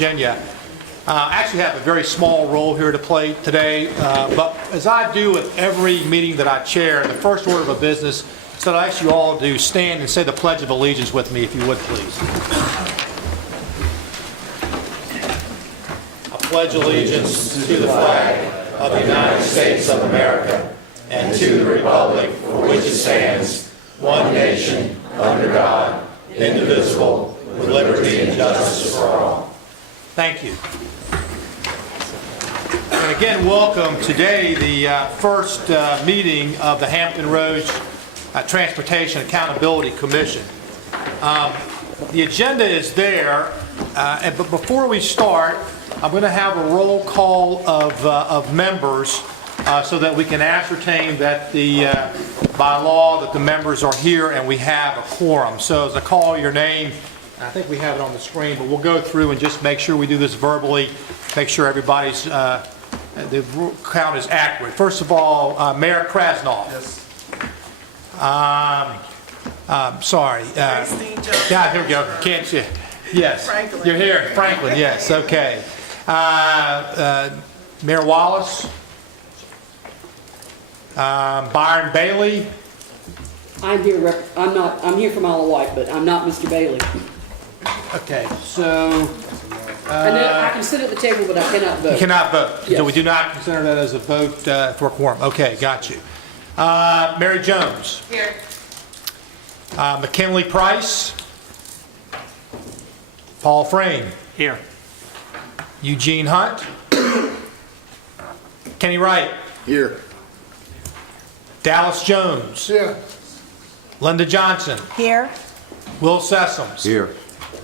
Virginia. I actually have a very small role here to play today, but as I do with every meeting that I chair, the first order of business is that I ask you all to stand and say the Pledge of Allegiance with me, if you would, please. I pledge allegiance to the flag of the United States of America and to the republic for which it stands, one nation, under God, indivisible, with liberty and justice for all. Thank you. And again, welcome. Today, the first meeting of the Hampton Roads Transportation Accountability Commission. The agenda is there, but before we start, I'm going to have a roll call of members so that we can ascertain that by law that the members are here and we have a quorum. So as I call your name, I think we have it on the screen, but we'll go through and just make sure we do this verbally, make sure everybody's, the count is accurate. First of all, Mayor Krasnoff. Yes. Sorry. Yeah, here we go. Can't you? Yes. Franklin. You're here. Franklin, yes. Okay. Mayor Wallace. Byron Bailey. I'm here. I'm here from Isle of Wight, but I'm not Mr. Bailey. Okay, so I can sit at the table, but I cannot vote. You cannot vote. Yes. So we do not consider that as a vote for quorum. Okay, got you. Mary Jones. Here. McKinley Price. Paul Frame. Here. Eugene Hunt. Kenny Wright. Here. Dallas Jones. Here. Linda Johnson. Here. Will Sessoms. Here.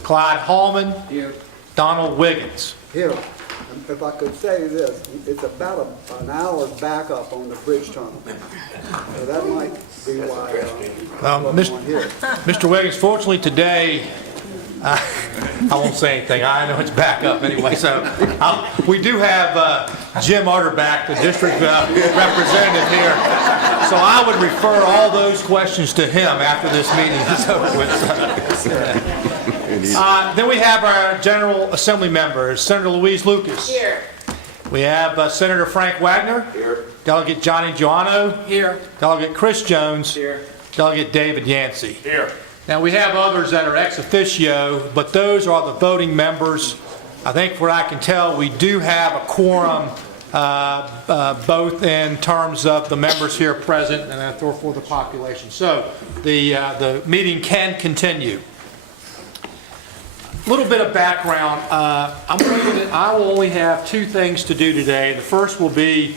Clyde Hallman. Here. Donald Wiggins. Here, if I could say this, it's about an hour's backup on the bridge tunnel. So that might be why I'm here. Mr. Wiggins, fortunately today, I won't say anything. I know it's back up anyway. So we do have Jim Utterback, the district representative here. So I would refer all those questions to him after this meeting is over with. Then we have our General Assembly members. Senator Louise Lucas. Here. We have Senator Frank Wagner. Here. Delegate Johnny Giuano. Here. Delegate Chris Jones. Here. Delegate David Yancey. Here. Now, we have others that are ex officio, but those are the voting members. I think what I can tell, we do have a quorum, both in terms of the members here present and for the population. So the meeting can continue. A little bit of background. I will only have two things to do today. The first will be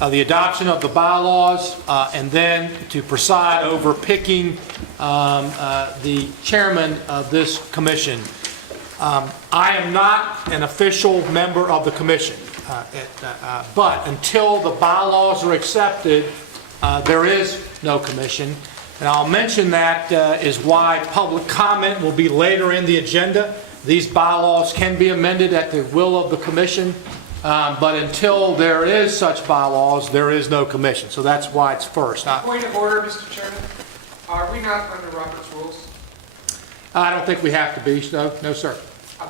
the adoption of the bylaws, and then to preside over picking the chairman of this commission. I am not an official member of the commission, but until the bylaws are accepted, there is no commission. And I'll mention that is why public comment will be later in the agenda. These bylaws can be amended at the will of the commission. But until there is such bylaws, there is no commission. So that's why it's first. Point of order, Mr. Chairman. Are we not under Robert's rules? I don't think we have to be. No, sir.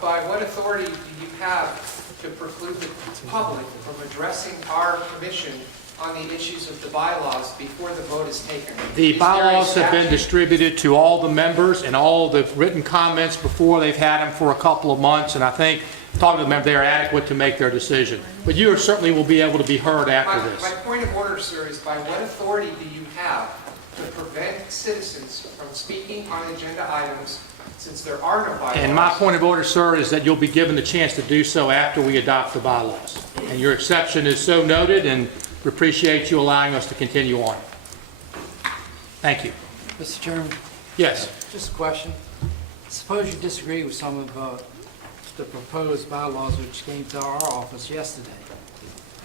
By what authority do you have to preclude the public from addressing our commission on the issues of the bylaws before the vote is taken? The These bylaws very have been statutes- distributed to all the members and all the written comments before. They've had them for a couple of months, and I think, talking to them, they are adequate to make their decision. But you certainly will be able to be heard after My this. point of order, sir, is by what authority do you have to prevent citizens from speaking on agenda items since there are no bylaws? And my point of order, sir, is that you'll be given the chance to do so after we adopt the bylaws. And your exception is so noted, and we appreciate you allowing us to continue on. Thank you. Mr. Chairman, Yes. just a question. Suppose you disagree with some of the proposed bylaws which came to our office yesterday.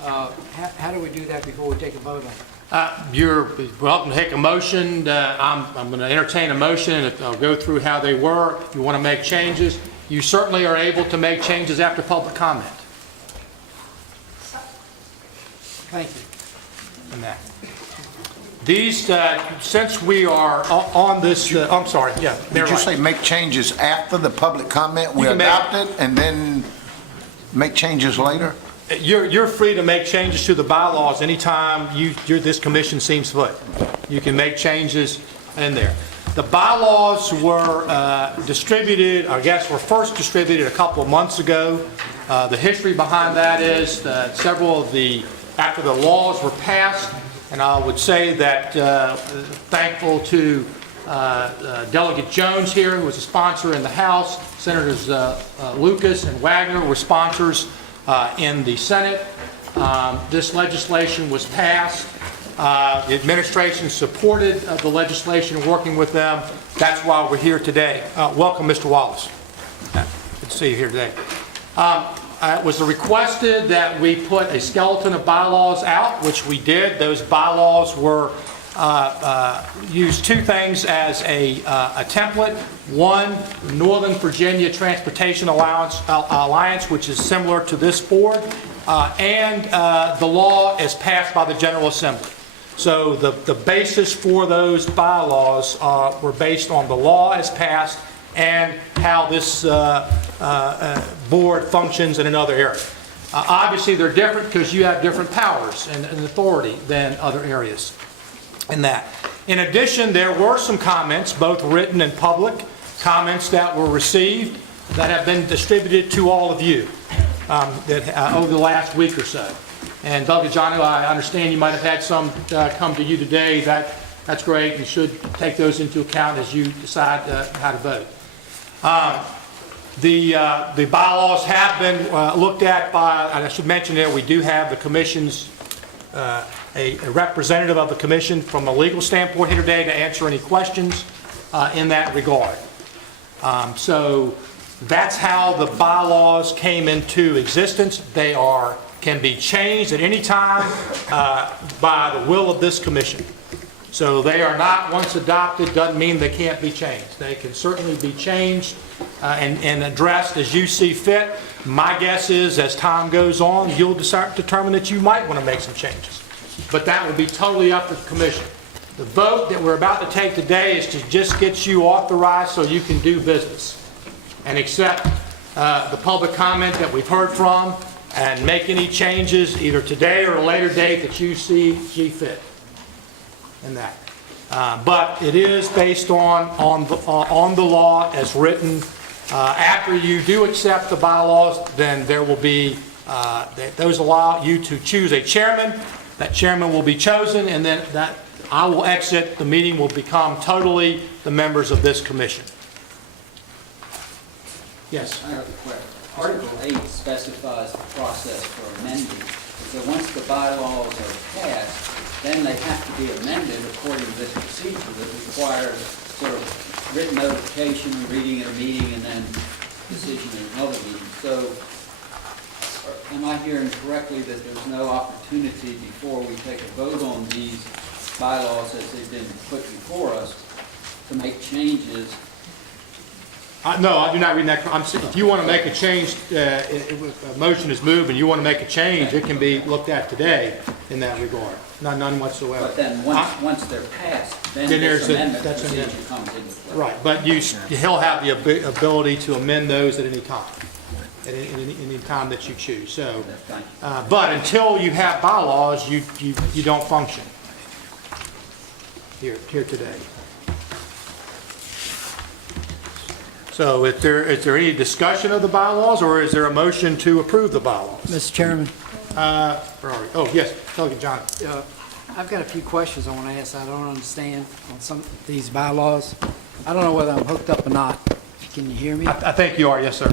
How do we do that before we take a vote on it? You're welcome to take a motion. I'm going to entertain a motion, and I'll go through how they were. If you want to make changes, you certainly are able to make changes after public comment. Thank you. And that. These, since we are on this, I'm sorry, yeah. Did you say make changes after the public comment? We You can make- adopt it and then make changes later? You're free to make changes to the bylaws anytime this commission seems fit. You can make changes in there. The bylaws were distributed, I guess were first distributed a couple of months ago. The history behind that is that after the laws were passed, and I would say that thankful to Delegate Jones here, who was a sponsor in the House, Senators Lucas and Wagner were sponsors in the Senate. This legislation was passed. The administration supported the legislation, working with them. That's why we're here today. Welcome, Mr. Wallace. Good to see you here today. It was requested that we put a skeleton of bylaws out, which we did. Those bylaws were used two things as a template. One, Northern Virginia Transportation Alliance, which is similar to this board, and the law is passed by the General Assembly. So the basis for those bylaws were based on the law as passed and how this board functions in another area. Obviously, they're different because you have different powers and authority than other areas in that. In addition, there were some comments, both written and public, comments that were received that have been distributed to all of you over the last week or so. And Delegate John, I understand you might have had some come to you today. That's great. You should take those into account as you decide how to vote. The bylaws have been looked at by, and I should mention there, we do have the commission's, a representative of the commission from a legal standpoint here today to answer any questions in that regard. So that's how the bylaws came into existence. They can be changed at any time by the will of this commission. So they are not, once adopted, doesn't mean they can't be changed. They can certainly be changed and addressed as you see fit. My guess is, as time goes on, you'll determine that you might want to make some changes. But that will be totally up to the commission. The vote that we're about to take today is to just get you authorized so you can do business and accept the public comment that we've heard from and make any changes either today or a later date that you see fit in that. But it is based on the law as written. After you do accept the bylaws, then there will be, those allow you to choose a chairman. That chairman will be chosen, and then that I will exit. The meeting will become totally the members of this commission. Yes? I have a question. Article 8 specifies the process for amending. So once the bylaws are passed, then they have to be amended according to this procedure that requires sort of written notification, reading at a meeting, and then decision at another meeting. So am I hearing correctly that there's no opportunity before we take a vote on these bylaws as they've been put before us to make changes? No, I do not read that. If you want to make a change, a motion is moved and you want to make a change, it can be looked at today in that regard. None whatsoever. But then once they're passed, then there's this amendment that's procedure amendment. comes into play. Right, but he'll have the ability to amend those at any time, at any time that you choose. So, Thank you. but until you have bylaws, you don't function here today. So is there any discussion of the bylaws, or is there a motion to approve the bylaws? Mr. Chairman, Where are we? Oh, yes, Delegate John. I've got a few questions I want to ask I don't understand on some of these bylaws. I don't know whether I'm hooked up or not. Can you hear me? I think you are, yes, sir.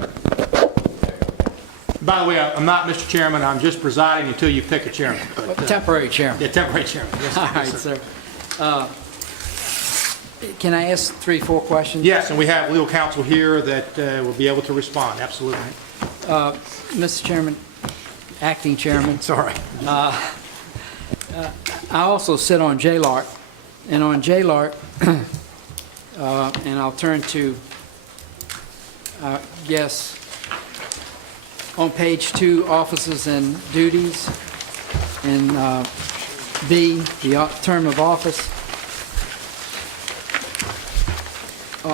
By the way, I'm not Mr. Chairman, I'm just presiding until you pick a chairman. But, Temporary chairman. yeah, temporary chairman. Yes, All yes, right, sir. sir. Can I ask 3, 4 questions? Yes, and we have legal counsel here that will be able to respond, absolutely. Mr. Chairman, acting chairman. Sorry. I also sit on JLARC, and on JLARC, and I'll turn to, yes, on page 2, offices and duties, and B, the term of office.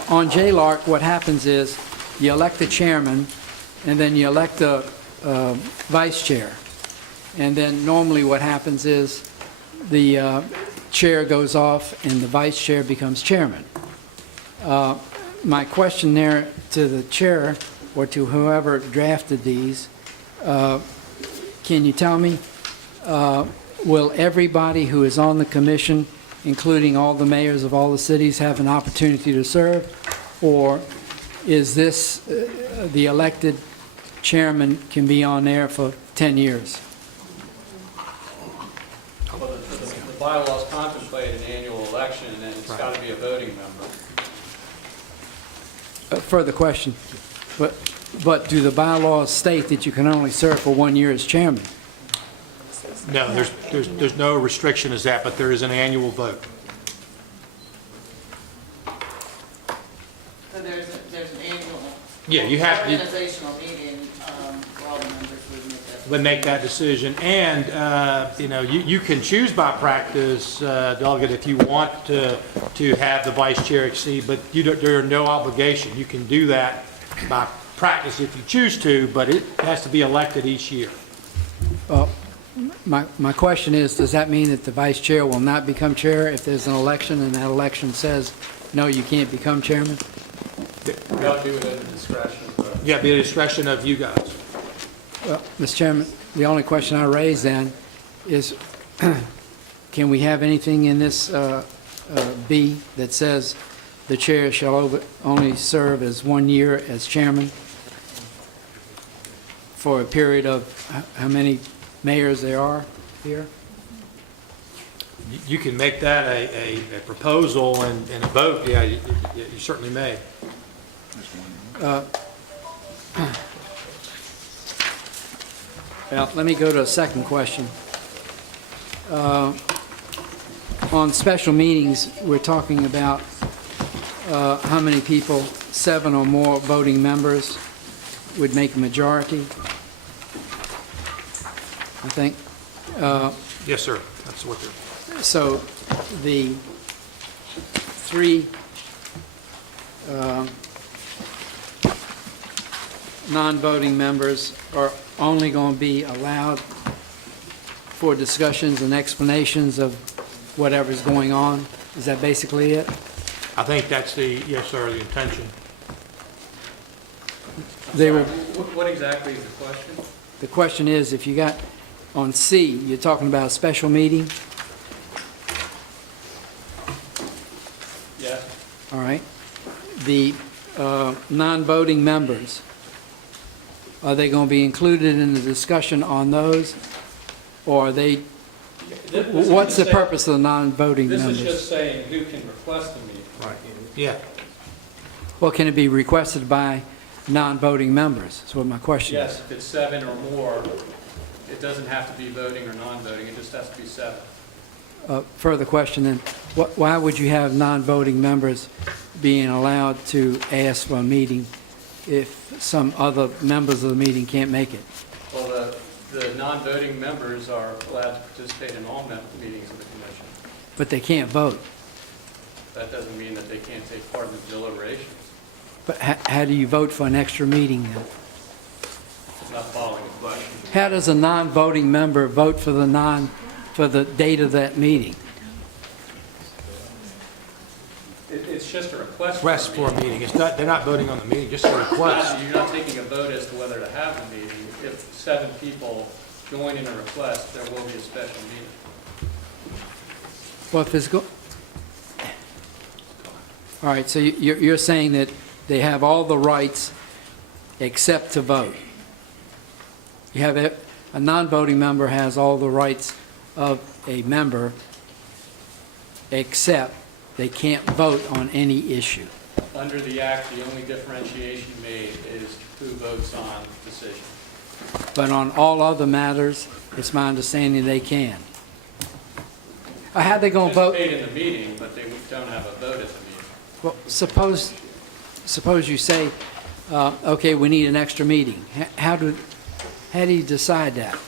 On JLARC, what happens is you elect the chairman, and then you elect a vice chair. And then normally what happens is the chair goes off and the vice chair becomes chairman. My question there to the chair or to whoever drafted these, can you tell me, will everybody who is on the commission, including all the mayors of all the cities, have an opportunity to serve? Or is this, the elected chairman can be on there for 10 years? Well, the bylaws contemplate an annual election, and it's got to be a voting member. Further question, but do the bylaws state that you can only serve for 1 year as chairman? No, there's no restriction as that, but there is an annual vote. So there's an annual Yeah, you have, you organizational meeting, where all the members would make that. would make that decision. And, you know, you can choose by practice, delegate, if you want to have the vice chair exceed, but there are no obligation. You can do that by practice if you choose to, but it has to be elected each year. My question is, does that mean that the vice chair will not become chair if there's an election and that election says, no, you can't become chairman? Got to be within the discretion of Yeah, be the discretion of you guys. Well, Mr. Chairman, the only question I raise then is, can we have anything in this B that says the chair shall only serve as 1 year as chairman for a period of how many mayors there are here? You can make that a proposal and a vote, yeah, you certainly may. Well, let me go to a second question. On special meetings, we're talking about how many people, 7 or more voting members, would make a majority, I think. Yes, sir, that's what they're... So the 3 non-voting members are only going to be allowed for discussions and explanations of whatever's going on? Is that basically it? I think that's the, yes, sir, the intention. They will. What exactly is the question? The question is, if you got, on C, you're talking about a special meeting, Yes. all right? The non-voting members, are they going to be included in the discussion on those? Or are they, what's the purpose of the non-voting This members? is just saying who can request a meeting. Right. Yeah. Well, can it be requested by non-voting members? That's what my question is. Yes, if it's 7 or more, it doesn't have to be voting or non-voting, it just has to be 7. Further question then, why would you have non-voting members being allowed to ask for a meeting if some other members of the meeting can't make it? Well, the non-voting members are allowed to participate in all meetings of the commission. But they can't vote. That doesn't mean that they can't take part in the deliberations. But how do you vote for an extra meeting then? It's not following the question. How does a non-voting member vote for the date of that meeting? It's just a request. Request for a meeting. It's not, they're not voting on the meeting, just a request. You're not taking a vote as to whether to have the meeting. If 7 people join in a request, there will be a special meeting. Well, if it's all right, so you're saying that they have all the rights except to vote. You have a non-voting member has all the rights of a member except they can't vote on any issue. Under the Act, the only differentiation made is who votes on decision. But on all other matters, it's my understanding they can. How they going to vote? Participate in the meeting, but they don't have a vote at the meeting. Well, suppose you say, okay, we need an extra meeting. How do you decide that?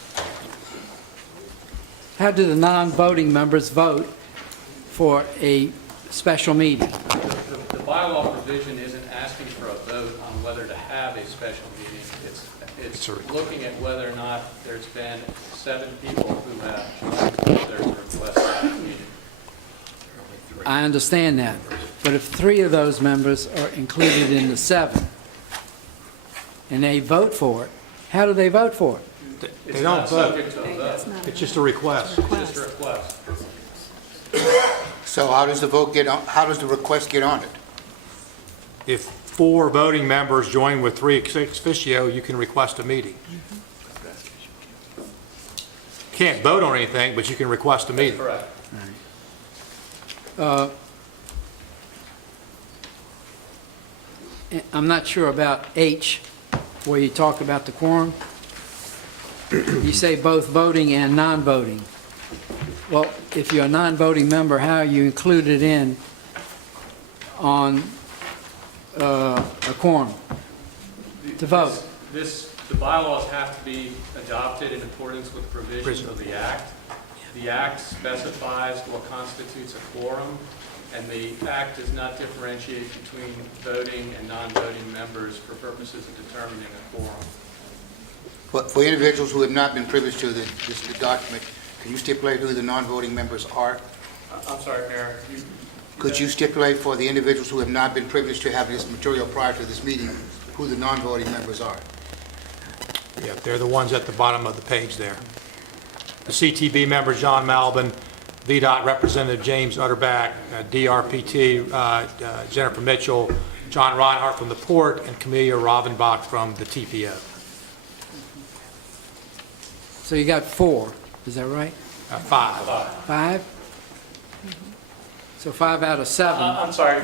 How do the non-voting members vote for a special meeting? The bylaw provision isn't asking for a vote on whether to have a special meeting. It's It's It's a- looking at whether or not there's been 7 people who have joined their request at the meeting. I understand that, but if 3 of those members are included in the 7, and they vote for it, how do they vote for it? It's They not don't vote. subject to a vote, It's just a request. it's just a request. So how does the vote get on, how does the request get on it? If 4 voting members join with 3 ex officio, you can request a meeting. Can't vote on anything, but you can request a meeting. Correct. I'm not sure about H, where you talk about the quorum. You say both voting and non-voting. Well, if you're a non-voting member, how are you included in on a quorum to vote? The bylaws have to be adopted in accordance with provisions of the Act. The Act specifies what constitutes a quorum, and the Act does not differentiate between voting and non-voting members for purposes of determining a quorum. For individuals who have not been privileged to the document, can you stipulate who the non-voting members are? I'm sorry, Mayor. Could you stipulate for the individuals who have not been privileged to have this material prior to this meeting, who the non-voting members are? Yeah, they're the ones at the bottom of the page there. The CTB member, John Malvin, VDOT Representative James Utterback, DRPT Jennifer Mitchell, John Reinhardt from the Port, and Camelia Robinbach from the TPO. So you got 4, is that right? 5. 5? So 5 out of 7. I'm sorry,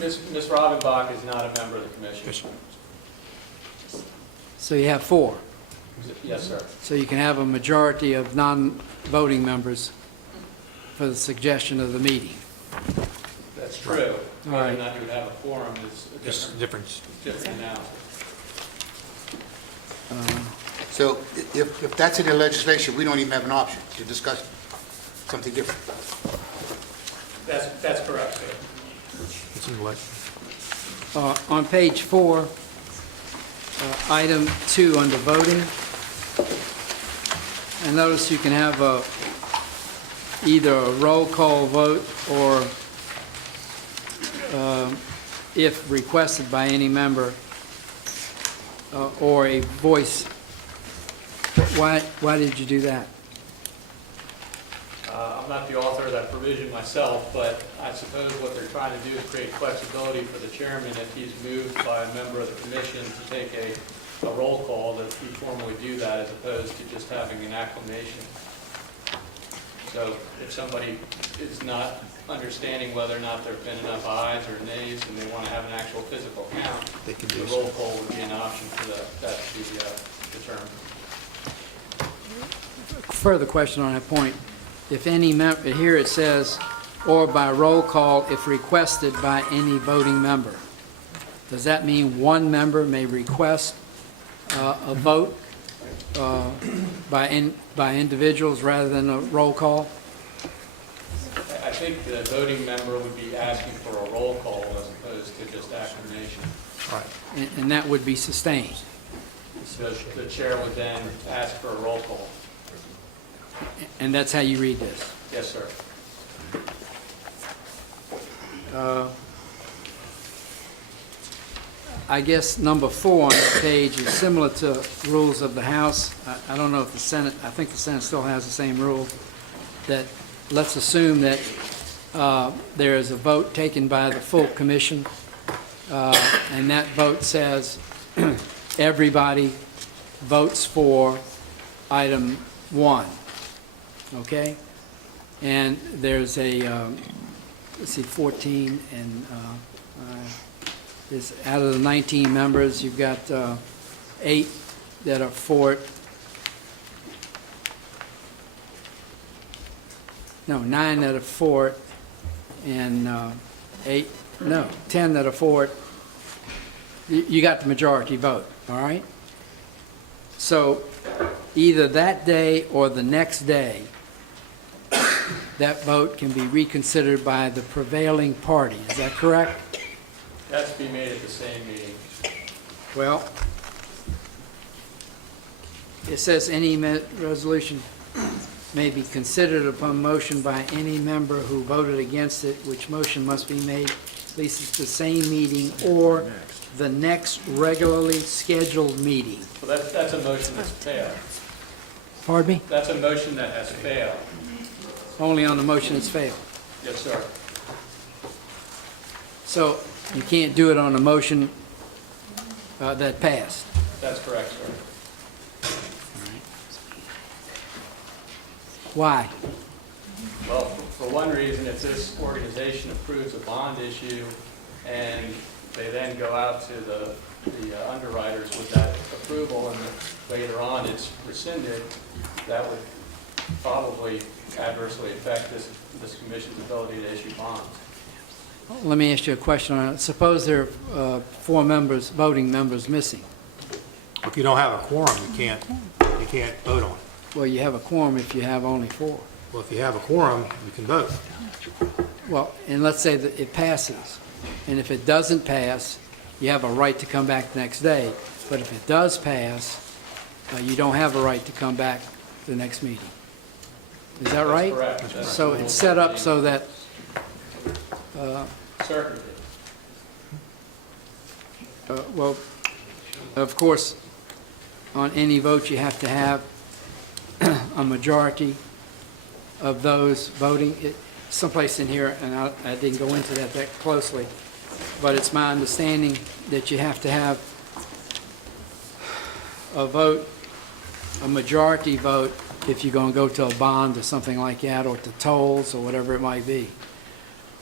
Ms. Robinbach is not a member of the commission. So you have 4. Yes, sir. So you can have a majority of non-voting members for the suggestion of the meeting. That's true. All Whether or right. not you would have a quorum is a Just different difference. analysis. So if that's in the legislation, we don't even have an option to discuss something different. That's correct, sir. It's in the leg. On page 4, item 2 under voting, I notice you can have either a roll call vote or, if requested by any member, or a voice. Why did you do that? I'm not the author of that provision myself, but I suppose what they're trying to do is create flexibility for the chairman if he's moved by a member of the commission to take a roll call, that he formally do that as opposed to just having an acclamation. So if somebody is not understanding whether or not there have been enough ayes or nays and they want to have an actual physical count, They can the do roll call would be an option for that to be determined. Further question on that point. If any member, here it says, or by roll call if requested by any voting member. Does that mean one member may request a vote by individuals rather than a roll call? I think the voting member would be asking for a roll call as opposed to just acclamation. Right. And that would be sustained. So the chair would then ask for a roll call. And that's how you read this. Yes, sir. I guess number 4 on the page is similar to rules of the House. I don't know if the Senate, I think the Senate still has the same rule, that let's assume that there is a vote taken by the full commission, and that vote says everybody votes for item 1, okay? And there's a, let's see, 14, and is out of the 19 members, you've got 8 that are for it. No, 9 that are for it, and 10 that are for it. You got the majority vote, all right? So either that day or the next day, that vote can be reconsidered by the prevailing party. Is that correct? That's to be made at the same meeting. Well, it says any resolution may be considered upon motion by any member who voted against it, which motion must be made at least at the same meeting or the next regularly scheduled meeting. Well, that's a motion that's failed. Pardon me? That's a motion that has failed. Only on the motion that's failed. Yes, sir. So you can't do it on a motion that passed. That's correct, sir. Why? Well, for one reason, if this organization approves a bond issue and they then go out to the underwriters with that approval and later on it's rescinded, that would probably adversely affect this commission's ability to issue bonds. Let me ask you a question on it. Suppose there are 4 members, voting members missing. If you don't have a quorum, you can't vote on it. Well, you have a quorum if you have only 4. Well, if you have a quorum, you can vote. Well, and let's say that it passes. And if it doesn't pass, you have a right to come back the next day. But if it does pass, you don't have a right to come back the next meeting. Is that right? That's correct. That's So the it's set up so that, certainty. well, of course, on any vote, you have to have a majority of those voting. Someplace in here, and I didn't go into that closely, but it's my understanding that you have to have a vote, a majority vote, if you're going to go to a bond or something like that, or to tolls or whatever it might be.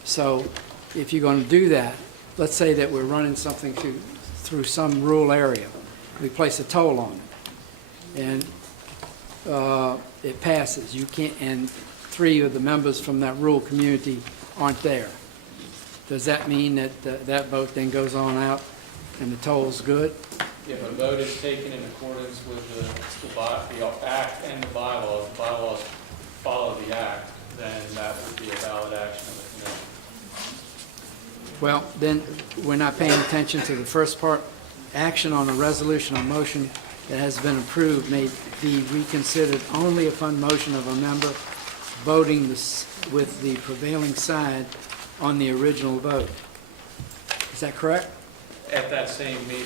So if you're going to do that, let's say that we're running something through some rural area. We place a toll on it, and it passes. You can't, and 3 of the members from that rural community aren't there. Does that mean that that vote then goes on out and the toll's good? If a vote is taken in accordance with the act and the bylaws follow the act, then that would be a valid action of the commission. Well, then, we're not paying attention to the first part. Action on a resolution or motion that has been approved may be reconsidered only upon motion of a member voting with the prevailing side on the original vote. Is that correct? At that same meeting.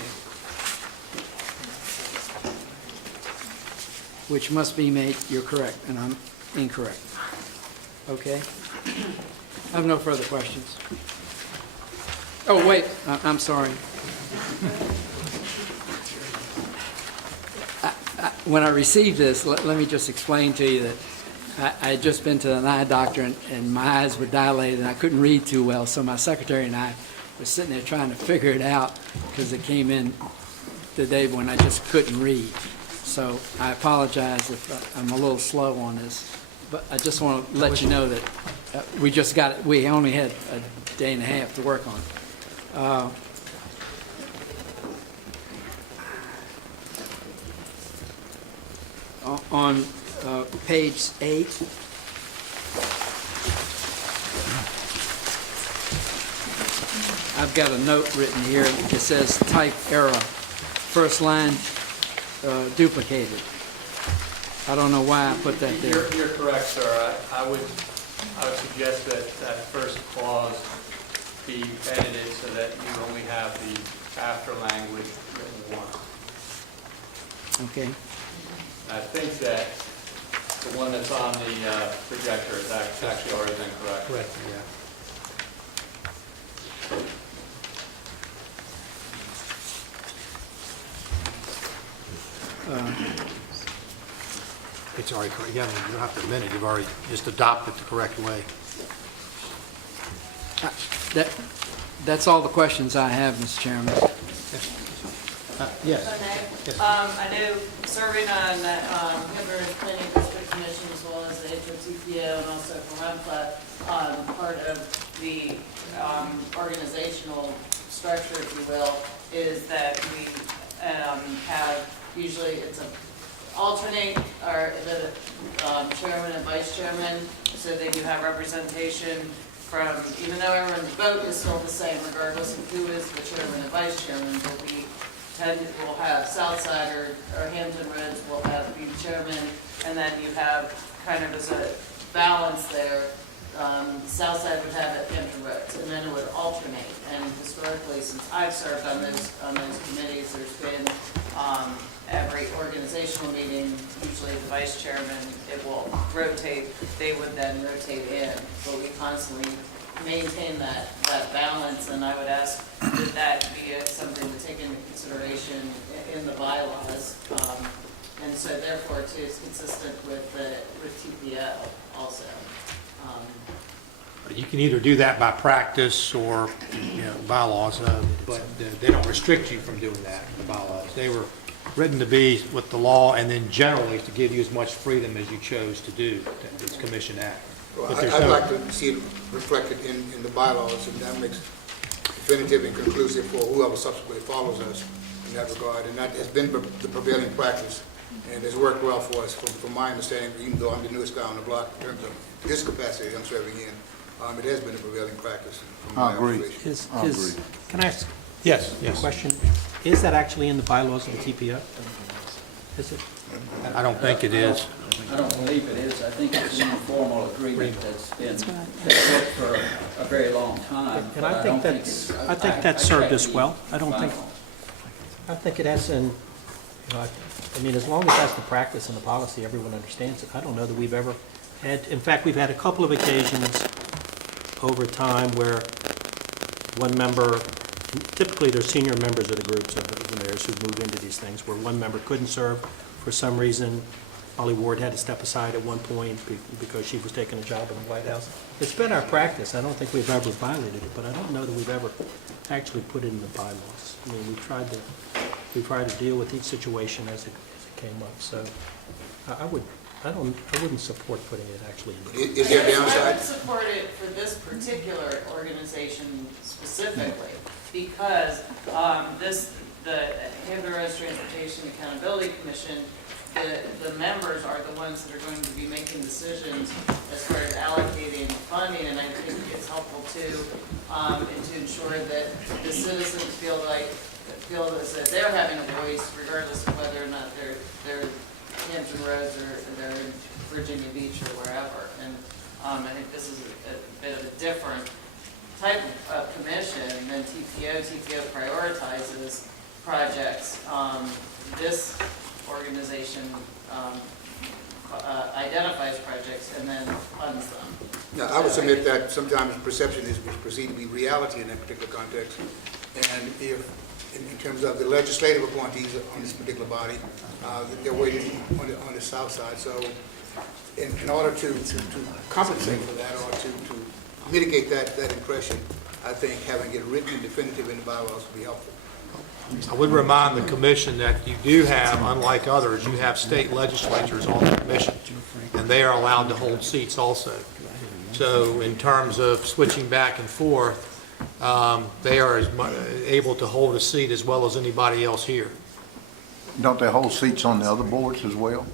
Which must be made, you're correct, and I'm incorrect. Okay? I have no further questions. Oh, wait, I'm sorry. When I received this, let me just explain to you that I had just been to an eye doctor, and my eyes were dilated, and I couldn't read too well, so my secretary and I were sitting there trying to figure it out, because it came in the day when I just couldn't read. So I apologize if I'm a little slow on this, but I just want to let you know that we only had a day and a half to work on it. On page 8, I've got a note written here. It says type error, first line duplicated. I don't know why I put that there. You're correct, sir. I would suggest that that first clause be edited so that you only have the after language written once. Okay. I think that the one that's on the projector is actually already been correct. Correct, yeah. It's already correct. Yeah, I mean, you don't have to amend it. You've already just adopted the correct way. That's all the questions I have, Mr. Chairman. Yes. I know serving on the Governor's Planning District Commission as well as the HRTAC and also for HRTAC, part of the organizational structure, if you will, is that we have, usually it's a alternate, or the chairman and vice chairman, so that you have representation from, even though everyone's vote is still the same, regardless of who is the chairman and vice chairman, but we will have Southside or Hampton Roads will have be chairman, and then you have kind of as a balance there, Southside would have it Hampton Roads, and then it would alternate. And historically, since I've served on those committees, there's been every organizational meeting, usually the vice chairman, it will rotate, they would then rotate in, but we constantly maintain that balance, and I would ask that that be something to take into consideration in the bylaws. And so therefore, too, it's consistent with TPO also. You can either do that by practice or, bylaws, but they don't restrict you from doing that, the bylaws. They were written to be with the law and then generally to give you as much freedom as you chose to do, this Commission Act. Well, But there's I'd no- like to see it reflected in the bylaws, and that makes definitive and conclusive for whoever subsequently follows us in that regard. And that has been the prevailing practice, and has worked well for us, from my understanding, even though I'm the newest guy on the block in terms of this capacity I'm serving in. It has been a prevailing practice from my observation. Can I ask Yes, a yes. question? Is that actually in the bylaws of the TPO? Is it? I don't think it is. I don't believe it is. I think it's an informal agreement that's been worked for a very long time. And but I don't think that served checked us the well. I think it has, and, I mean, as long as that's the practice and the policy, everyone understands it. I don't know that we've ever had, in fact, we've had a couple of occasions over time where one member, typically they're senior members of the groups of the mayors who move into these things, where one member couldn't serve for some reason. Molly Ward had to step aside at one point because she was taking a job in the White House. It's been our practice. I don't think we've ever violated it, but I don't know that we've ever actually put it in the bylaws. I mean, we tried to deal with each situation as it came up. So I wouldn't support putting it actually in the. Is there a I downside? would support it for this particular organization specifically, because the Hampton Roads Transportation Accountability Commission, the members are the ones that are going to be making decisions as far as allocating funding, and I think it's helpful and to ensure that the citizens feel as if they're having a voice, regardless of whether or not they're Hampton Roads or they're in Virginia Beach or wherever. And I think this is a bit of a different type of commission than TPO. TPO prioritizes projects. This organization identifies projects and then funds them. Now, I would submit that sometimes perception is perceived to be reality in that particular context. And if, in terms of the legislative appointees on this particular body, they're waiting on the south side. So in order to compensate for that or to mitigate that impression, I think having it written and definitive in the bylaws would be helpful. I would remind the commission that you do have, unlike others, you have state legislatures on the commission, and they are allowed to hold seats also. So in terms of switching back and forth, they are able to hold a seat as well as anybody else here. Don't they hold seats on the other boards as well?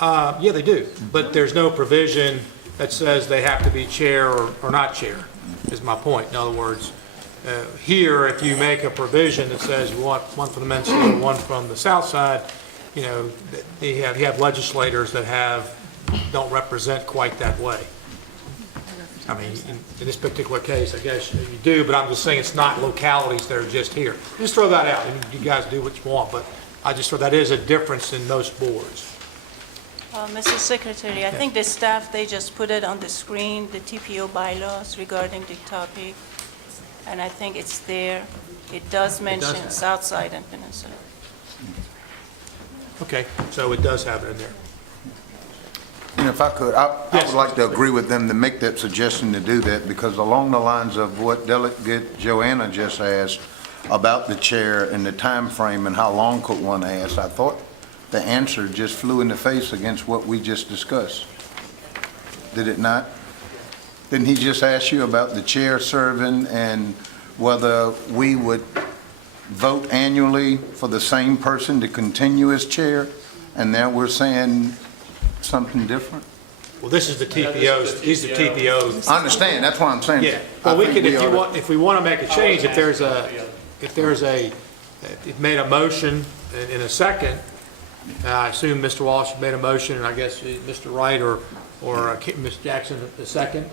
Yeah, they do, but there's no provision that says they have to be chair or not chair, is my point. In other words, here, if you make a provision that says you want one from the men's and one from the south side, you have legislators that don't represent quite that way. I mean, in this particular case, I guess you do, but I'm just saying it's not localities that are just here. Just throw that out, and you guys do what you want, but I just thought that is a difference in most boards. Mr. Secretary, I think the staff, they just put it on the screen, the TPO bylaws regarding the topic, and I think it's there. It does mention have it. Southside and Peninsula. Okay, so it does have it in there. And if I could, I would like to agree with them to make that suggestion to do that, because along the lines of what Delegate Joanna just asked about the chair and the time frame and how long could one ask, I thought the answer just flew in the face against what we just discussed. Did it not? Didn't he just ask you about the chair serving and whether we would vote annually for the same person to continue as chair? And now we're saying something different? Well, this is the TPOs, these are TPOs. I understand, that's what I'm saying. Yeah, well, we could, if we want to make a change, if there's a It made a motion in a second. I assume Mr. Walsh made a motion, and I guess Mr. Wright or Ms. Jackson the second?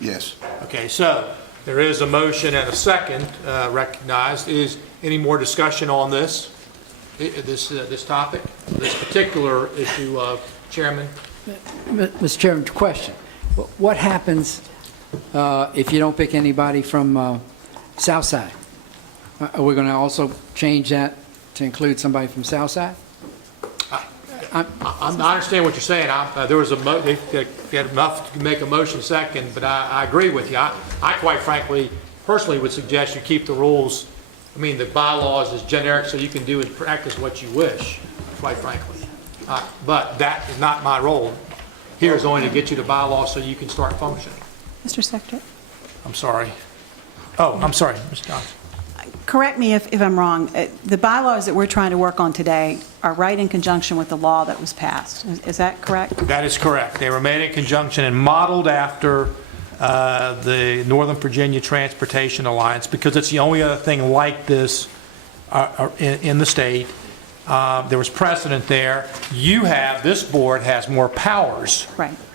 Yes. Okay, so there is a motion and a second recognized. Is any more discussion on this topic, this particular issue, Chairman? Mr. Chairman, question. What happens if you don't pick anybody from Southside? Are we going to also change that to include somebody from Southside? I understand what you're saying. There was they had enough to make a motion second, but I agree with you. I quite frankly, personally would suggest you keep the rules. I mean, the bylaws is generic, so you can do in practice what you wish, quite frankly. But that is not my role. Here is only to get you the bylaws so you can start functioning. Mr. Secretary? I'm sorry. Oh, I'm sorry, Ms. Johnson. Correct me if I'm wrong. The bylaws that we're trying to work on today are right in conjunction with the law that was passed. Is that correct? That is correct. They were made in conjunction and modeled after the Northern Virginia Transportation Alliance, because it's the only other thing like this in the state. There was precedent there. This board has more powers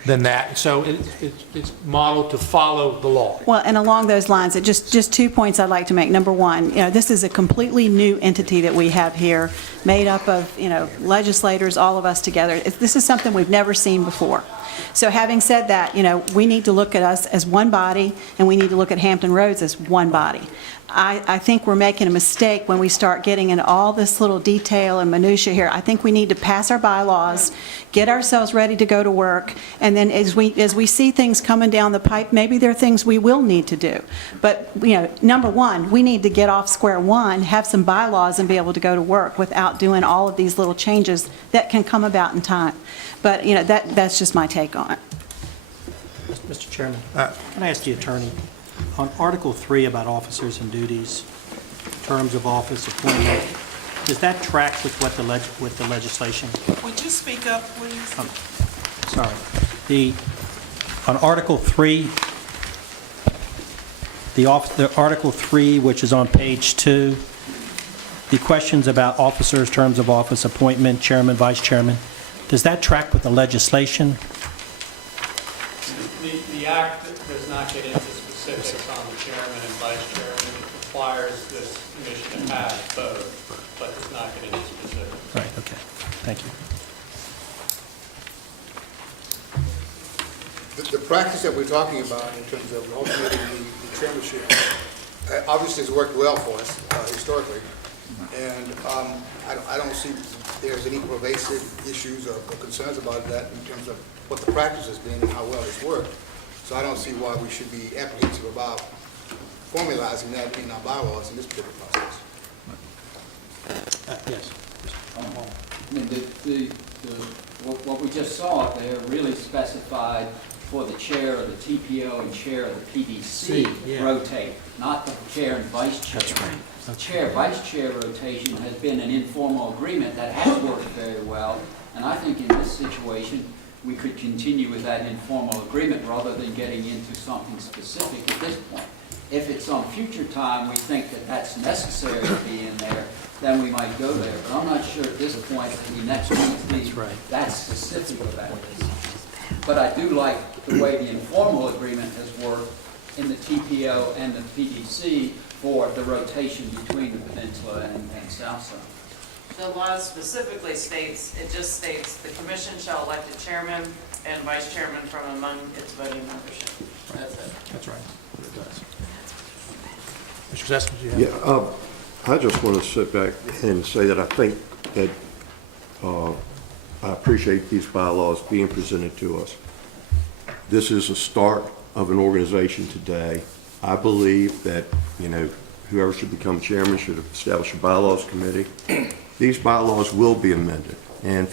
than that, so it's modeled to follow the law. Well, and along those lines, just 2 points I'd like to make. Number one, this is a completely new entity that we have here, made up of, legislators, all of us together. This is something we've never seen before. So having said that, we need to look at us as one body, and we need to look at Hampton Roads as one body. I think we're making a mistake when we start getting into all this little detail and minutia here. I think we need to pass our bylaws, get ourselves ready to go to work, and then as we see things coming down the pipe, maybe there are things we will need to do. But, number one, we need to get off square one, have some bylaws, and be able to go to work without doing all of these little changes that can come about in time. But, that's just my take on it. Mr. Chairman, can I ask the attorney, on Article 3 about officers and duties, terms of office, appointment, does that track with what with the legislation? Would you speak up, please? Sorry. On Article 3, the Article 3, which is on page 2, the questions about officers, terms of office, appointment, chairman, vice chairman, does that track with the legislation? The act does not get into specifics on the chairman and vice chairman. It requires this commission to have both, but does not get into specifics. Right, okay. Thank you. The practice that we're talking about in terms of alternating the chairmanship obviously has worked well for us historically, and I don't see there's any pervasive issues or concerns about that in terms of what the practice has been and how well it's worked. So I don't see why we should be apprehensive about formalizing that in our bylaws in this particular process. Yes. I mean, what we just saw there really specified for the chair of the TPO and chair of the PDC rotate, not the chair and vice chair. That's right. The chair-vice chair rotation has been an informal agreement that has worked very well, and I think in this situation, we could continue with that informal agreement rather than getting into something specific at this point. If at some future time we think that that's necessary to be in there, then we might go there. But I'm not sure at this point that we next week be that specific about this. But I do like the way the informal agreement has worked in the TPO and the PDC for the rotation between the peninsula and Southside. The law specifically states, it just states, the commission shall elect a chairman and vice chairman from among its voting membership. That's it. That's right. It does. Mr. Sessions, you have? Yeah, I just want to sit back and say that I think that I appreciate these bylaws being presented to us. This is a start of an organization today. I believe that, whoever should become chairman should establish a bylaws committee. These bylaws will be amended, and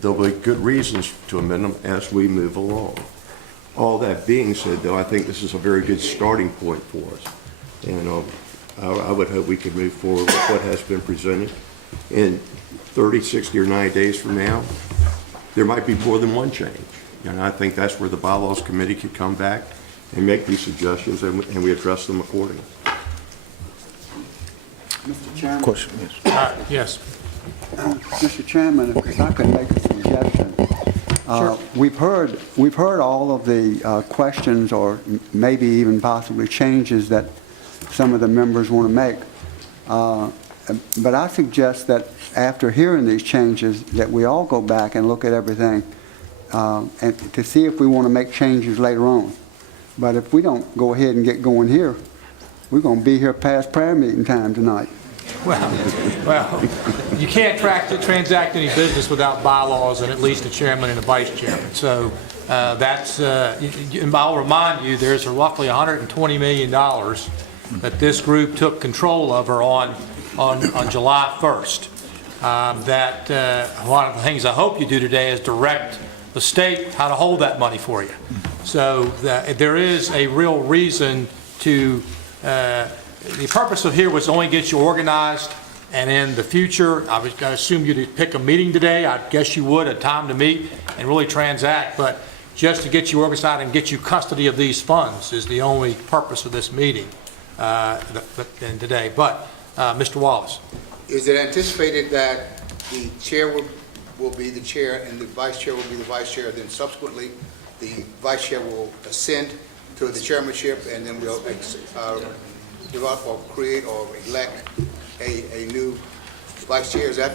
there'll be good reasons to amend them as we move along. All that being said, though, I think this is a very good starting point for us. And I would hope we could move forward with what has been presented. In 30, 60, or 90 days from now, there might be more than one change. And I think that's where the bylaws committee could come back and make these suggestions, and we address them accordingly. Mr. Chairman. Question, yes. Yes. Mr. Chairman, if I could make a suggestion. We've heard all of the questions or maybe even possibly changes that some of the members want to make. But I suggest that after hearing these changes, that we all go back and look at everything and to see if we want to make changes later on. But if we don't go ahead and get going here, we're going to be here past prayer meeting time tonight. Well, you can't transact any business without bylaws and at least a chairman and a vice chairman. So that's, and I'll remind you, there's roughly $120 million that this group took control of on July 1st. One of the things I hope you do today is direct the state how to hold that money for you. So there is a real reason to, the purpose of here was to only get you organized, and in the future, I was going to assume you'd pick a meeting today. I guess you would, a time to meet and really transact, but just to get you organized and get you custody of these funds is the only purpose of this meeting today. But Mr. Wallace. Is it anticipated that the chair will be the chair and the vice chair will be the vice chair, then subsequently the vice chair will ascend to the chairmanship, and then we'll develop or create or elect a new vice chair? Is that?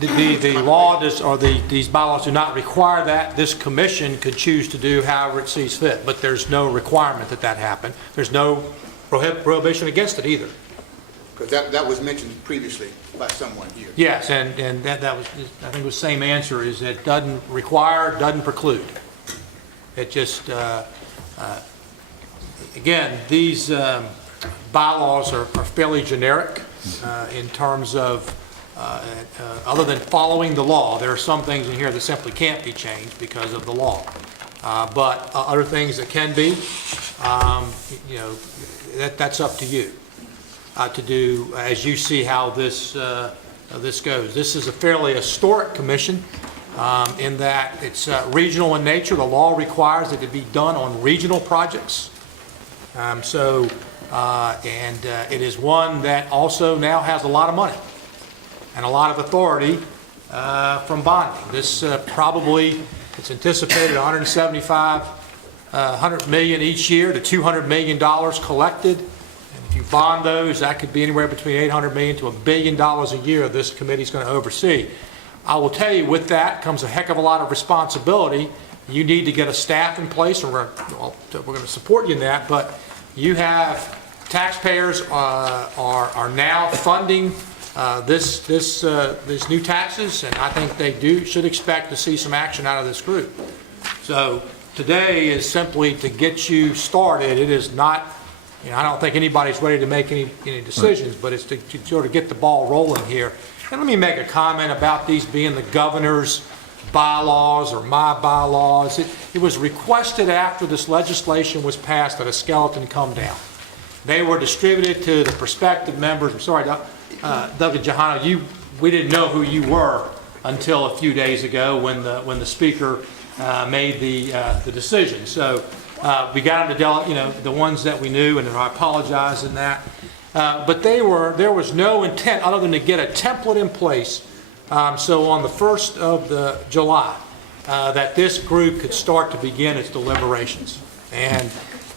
The law does, or these bylaws do not require that. This commission could choose to do however it sees fit, but there's no requirement that happen. There's no prohibition against it either. Because that was mentioned previously by someone here. Yes, and that was, I think the same answer is it doesn't require, doesn't preclude. It just, again, these bylaws are fairly generic in terms of, other than following the law, there are some things in here that simply can't be changed because of the law. But other things that can be, that's up to you to do as you see how this goes. This is a fairly historic commission in that it's regional in nature. The law requires it to be done on regional projects. It is one that also now has a lot of money and a lot of authority from bonding. This probably, it's anticipated $100 million each year to $200 million collected. And if you bond those, that could be anywhere between $800 million to $1 billion a year this committee's going to oversee. I will tell you, with that comes a heck of a lot of responsibility. You need to get a staff in place, and we're going to support you in that, but you have taxpayers are now funding these new taxes, and I think they should expect to see some action out of this group. So today is simply to get you started. It is not, I don't think anybody's ready to make any decisions, but it's to sort of get the ball rolling here. And let me make a comment about these being the governor's bylaws or my bylaws. It was requested after this legislation was passed that a skeleton come down. They were distributed to the prospective members. I'm sorry, Doug and Johanna, we didn't know who you were until a few days ago when the speaker made the decision. So we got them to the ones that we knew, and I apologize in that. But there was no intent other than to get a template in place. So on the 1st of July, that this group could start to begin its deliberations. And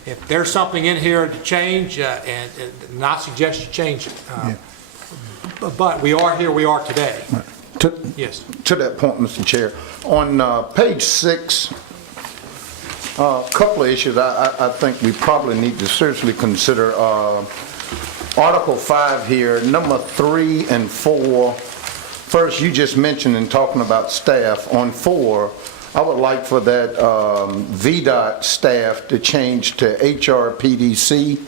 if there's something in here to change, and not suggest you change it. But we are here, we are today. Yes. To that point, Mr. Chair, on page 6, a couple of issues I think we probably need to seriously consider. Article 5 here, number 3 and 4. First, you just mentioned in talking about staff. On 4, I would like for that VDOT staff to change to HRPDC.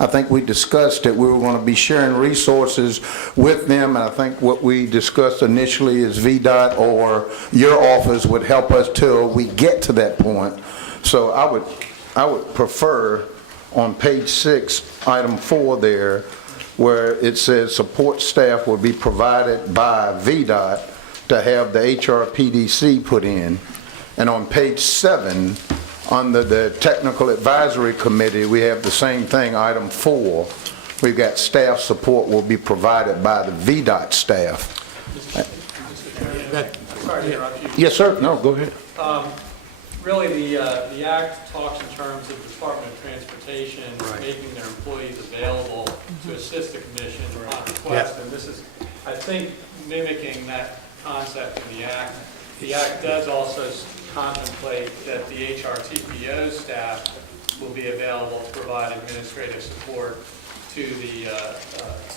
I think we discussed that we were going to be sharing resources with them, and I think what we discussed initially is VDOT or your office would help us till we get to that point. So I would prefer on page 6, item 4 there, where it says support staff will be provided by VDOT to have the HRPDC put in. And on page 7, under the Technical Advisory Committee, we have the same thing, item 4, We've got staff support will be provided by the VDOT staff. Sorry to interrupt you. Yes, sir. No, go ahead. Really, the act talks in terms of the Department of Transportation making their employees available to assist the commission on request. And this is, I think, mimicking that concept in the act. The act does also contemplate that the HRTPO staff will be available to provide administrative support to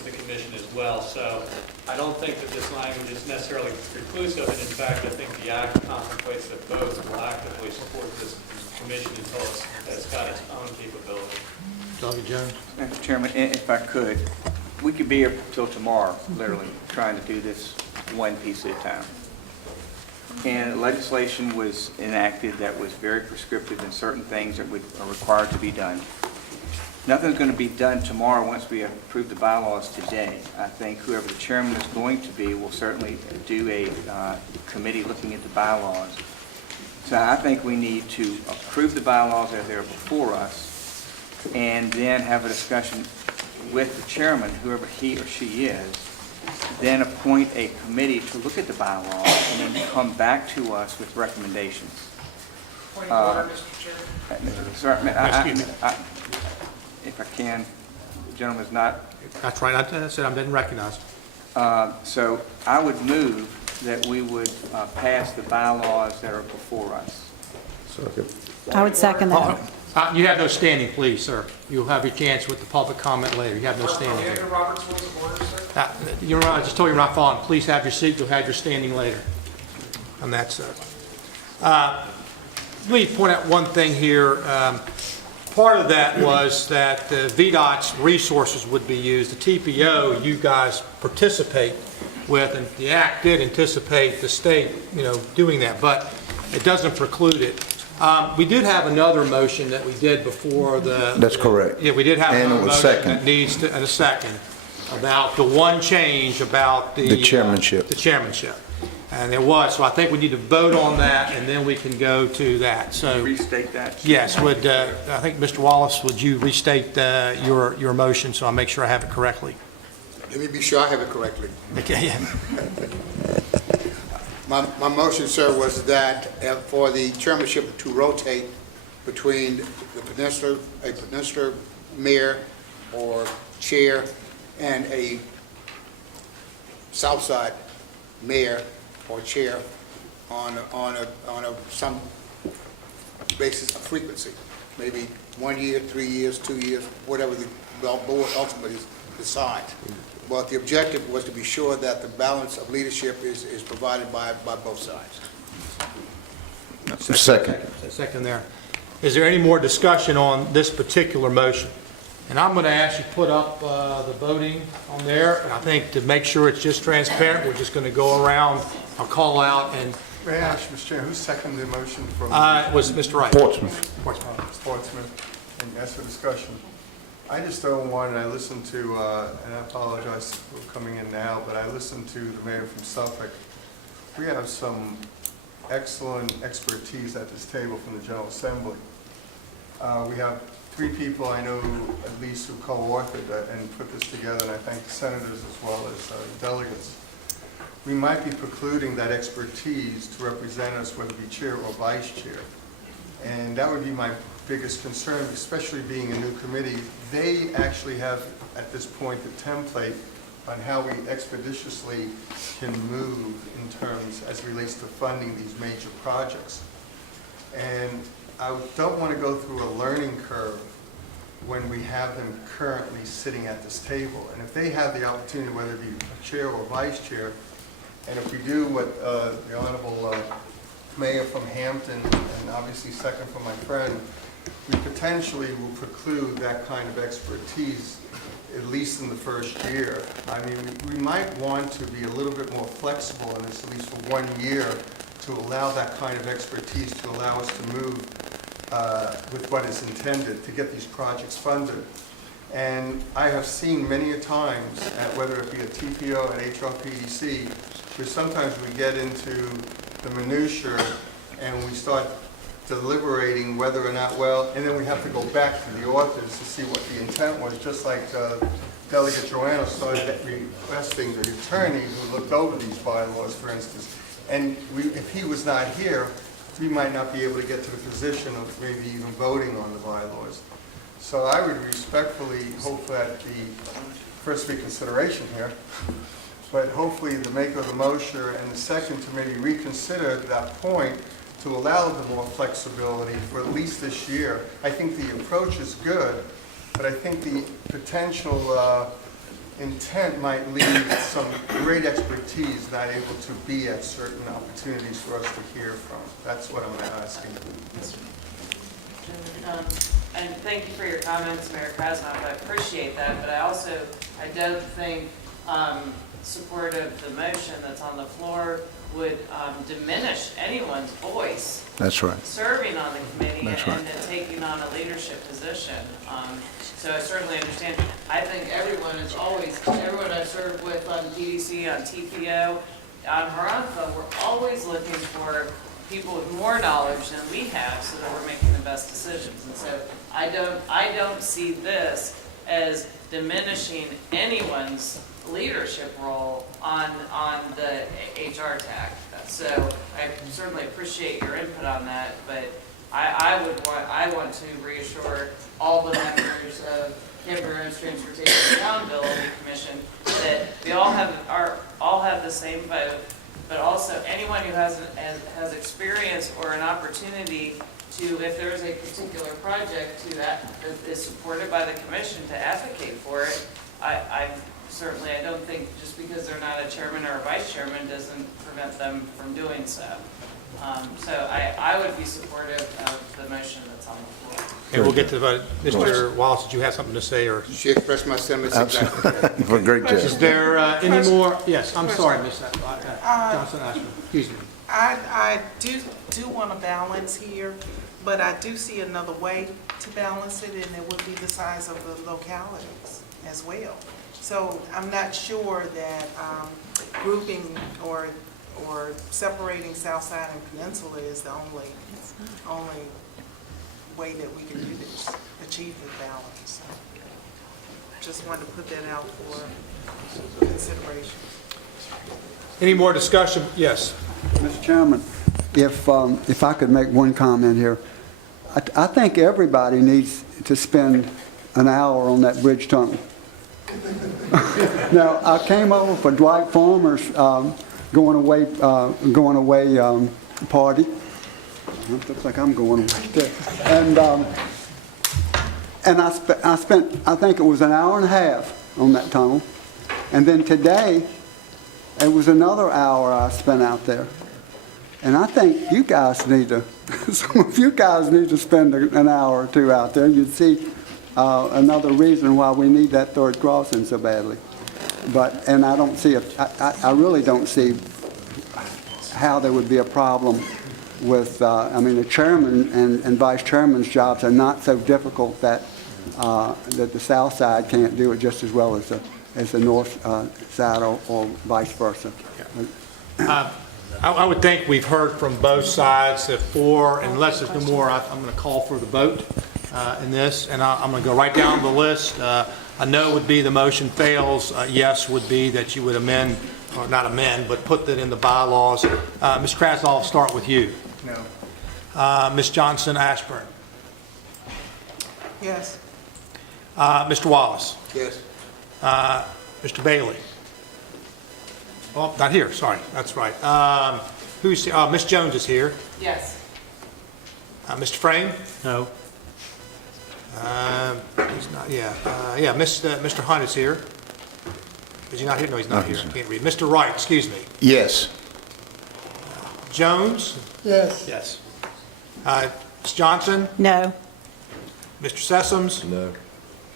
the commission as well. So I don't think that this language is necessarily preclusive, and in fact, I think the act contemplates that both will actively support this commission until it's got its own capability. Dr. Jones? Mr. Chairman, if I could, we could be here till tomorrow, literally, trying to do this one piece at a time. And legislation was enacted that was very prescriptive in certain things that are required to be done. Nothing's going to be done tomorrow once we approve the bylaws today. I think whoever the chairman is going to be will certainly do a committee looking at the bylaws. So I think we need to approve the bylaws as they're before us and then have a discussion with the chairman, whoever he or she is, then appoint a committee to look at the bylaws and then come back to us with recommendations. Point of order, Mr. Chairman. Sorry, if I can, the gentleman is not. That's right, I said I didn't recognize. So I would move that we would pass the bylaws that are before us. I would second that. You have no standing, please, sir. You'll have your chance with the public comment later. You have no standing Are we here. under Robert's Rules of Order, sir? I just told you you're not following. Please have your seat. You'll have your standing later on that, sir. Let me point out one thing here. Part of that was that the VDOT's resources would be used. The TPO, you guys participate with, and the Act did anticipate the state, doing that, but it doesn't preclude it. We did have another motion that we did before the... That's correct. Yeah, we did have And another it was motion second. that needs to, and a second, about the one change about The chairmanship. The chairmanship. And there was, so I think we need to vote on that, and then we can go to that, so... Restate that? Yes, I think, Mr. Wallace, would you restate your motion, so I make sure I have it correctly? Let me be sure I have it correctly. Okay, yeah. My motion, sir, was that for the chairmanship to rotate between a peninsula mayor or chair and a south side mayor or chair on some basis of frequency, maybe 1 year, 3 years, 2 years, whatever the board ultimately decides. But the objective was to be sure that the balance of leadership is provided by both sides. Second. Second there. Is there any more discussion on this particular motion? And I'm going to ask you to put up the voting on there, and I think to make sure it's just transparent, we're just going to go around, I'll call out, and... May I ask, Mr. Chairman, who seconded the motion from? It was Mr. Wright. Portsmouth. Portsmouth, and that's for discussion. I just don't want, and I listened to, and I apologize for coming in now, but I listened to the mayor from Suffolk. We have some excellent expertise at this table from the General Assembly. We have 3 people I know at least who co-authored that and put this together, and I thank the senators as well as delegates. We might be precluding that expertise to represent us, whether it be chair or vice chair. And that would be my biggest concern, especially being a new committee. They actually have, at this point, the template on how we expeditiously can move in terms as it relates to funding these major projects. And I don't want to go through a learning curve when we have them currently sitting at this table. And if they have the opportunity, whether it be chair or vice chair, and if we do what the Honorable Mayor from Hampton, and obviously second from my friend, we potentially will preclude that kind of expertise, at least in the first year. I mean, we might want to be a little bit more flexible in this, at least for 1 year, to allow that kind of expertise to allow us to move with what is intended to get these projects funded. And I have seen many a times, whether it be a TPO and HRPDC, where sometimes we get into the minutia and we start deliberating whether or not, well, and then we have to go back to the authors to see what the intent was, just like Delegate Joanna started requesting the attorney who looked over these bylaws, for instance. And if he was not here, we might not be able to get to the position of maybe even voting on the bylaws. So I would respectfully hope that the first reconsideration here, but hopefully the maker of the motion and the second to maybe reconsider that point to allow the more flexibility for at least this year. I think the approach is good, but I think the potential intent might leave some great expertise not able to be at certain opportunities for us to hear from. That's what I'm asking. And thank you for your comments, Mayor Krasnoff. I appreciate that, but I don't think support of the motion that's on the floor would diminish anyone's voice. That's right. Serving on the committee That's and right. then taking on a leadership position. So I certainly understand. I think everyone I've served with on DDC, on TPO, on Haranfa, we're always looking for people with more knowledge than we have so that we're making the best decisions. And so I don't see this as diminishing anyone's leadership role on the HRTAC. So I certainly appreciate your input on that, but I want to reassure all the members of Denver Roads Transportation Accountability Commission that we all have the same vote, but also anyone who has experience or an opportunity to, if there's a particular project that is supported by the commission, to advocate for it. I don't think just because they're not a chairman or a vice chairman doesn't prevent them from doing so. So I would be supportive of the motion that's on the floor. And we'll get to the vote. Mr. Wallace, did you have something to say, or? She expressed my sentiments exactly. For a great job. Is there any more? Yes, I'm sorry, Ms. Johnson Ashburn. Excuse me. I do want to balance here, but I do see another way to balance it, and it would be the size of the localities as well. So I'm not sure that grouping or separating Southside and Peninsula is the only way that we can do this, achieve the balance. Just wanted to put that out for consideration. Any more discussion? Yes. Mr. Chairman, if I could make one comment here. I think everybody needs to spend an hour on that bridge tunnel. Now, I came over for Dwight Farmer's going away party. It looks like I'm going away too. And I spent, I think it was an hour and a half on that tunnel. And then today, it was another hour I spent out there. And I think you guys need to, some of you guys need to spend an hour or two out there. You'd see another reason why we need that third crossing so badly. And I don't see, I really don't see how there would be a problem with, the chairman and vice chairman's jobs are not so difficult that the south side can't do it just as well as the north side or vice versa. I would think we've heard from both sides that unless there's no more, I'm going to call for the vote in this, and I'm going to go right down the list. A no would be the motion fails. Yes would be that you would amend, or not amend, but put that in the bylaws. Ms. Krasnoff, I'll start with you. No. Ms. Johnson Ashburn. Yes. Mr. Wallace. Yes. Mr. Bailey. Oh, not here, sorry, that's right. Ms. Jones is here. Yes. Mr. Frame? No. He's not, Mr. Hunt is here. Is he not here? No, he's not here, I can't read. Mr. Wright, excuse me. Yes. Jones? Yes. Yes. Ms. Johnson? No. Mr. Sessoms? No.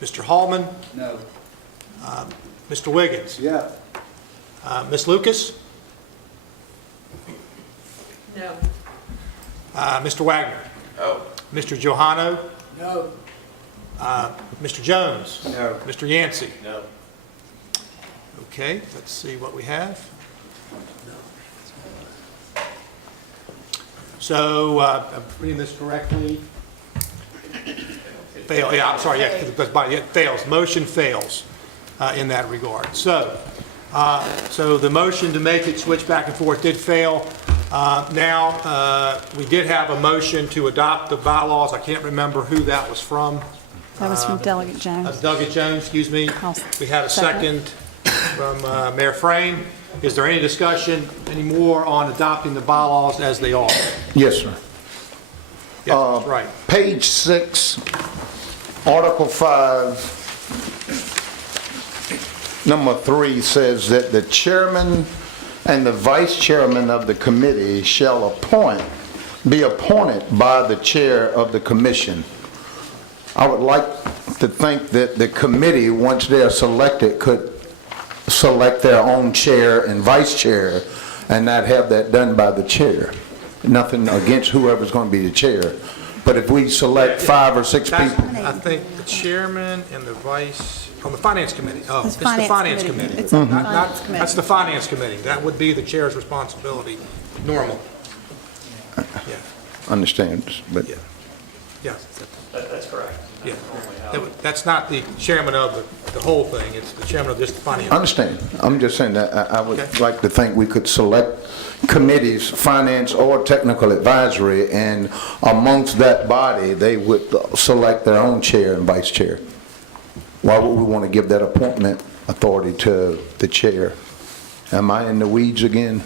Mr. Hallman? No. Mr. Wiggins? Yeah. Ms. Lucas? No. Mr. Wagner? No. Mr. Johano? No. Mr. Jones? No. Mr. Yancey? No. Okay, let's see what we have. So, I'm reading this correctly. Fail, yeah, I'm sorry, yeah, because it fails. Motion fails in that regard. So the motion to make it switch back and forth did fail. Now, we did have a motion to adopt the bylaws. I can't remember who that was from. That was from Delegate Jones. Delegate Jones, excuse me. I'll We had a second. second from Mayor Frame. Is there any discussion anymore on adopting the bylaws as they are? Yes, sir. Yes, that's right. Page 6, Article 5, number 3 says that the chairman and the vice chairman of the committee shall be appointed by the chair of the commission. I would like to think that the committee, once they're selected, could select their own chair and vice chair and not have that done by the chair. Nothing against whoever's going to be the chair. But if we select 5 or 6 people. I think the chairman and the vice, on the finance committee. Oh, It's it's the finance committee. It's the Not- finance committee. That's the finance committee. That would be the chair's responsibility, normal. Yeah, Understand, but yeah, That's correct. yeah. That's not the chairman of the whole thing, it's the chairman of just the finance. understand. I'm just saying that I would Okay. like to think we could select committees, finance or technical advisory, and amongst that body, they would select their own chair and vice chair. Why would we want to give that appointment authority to the chair? Am I in the weeds again?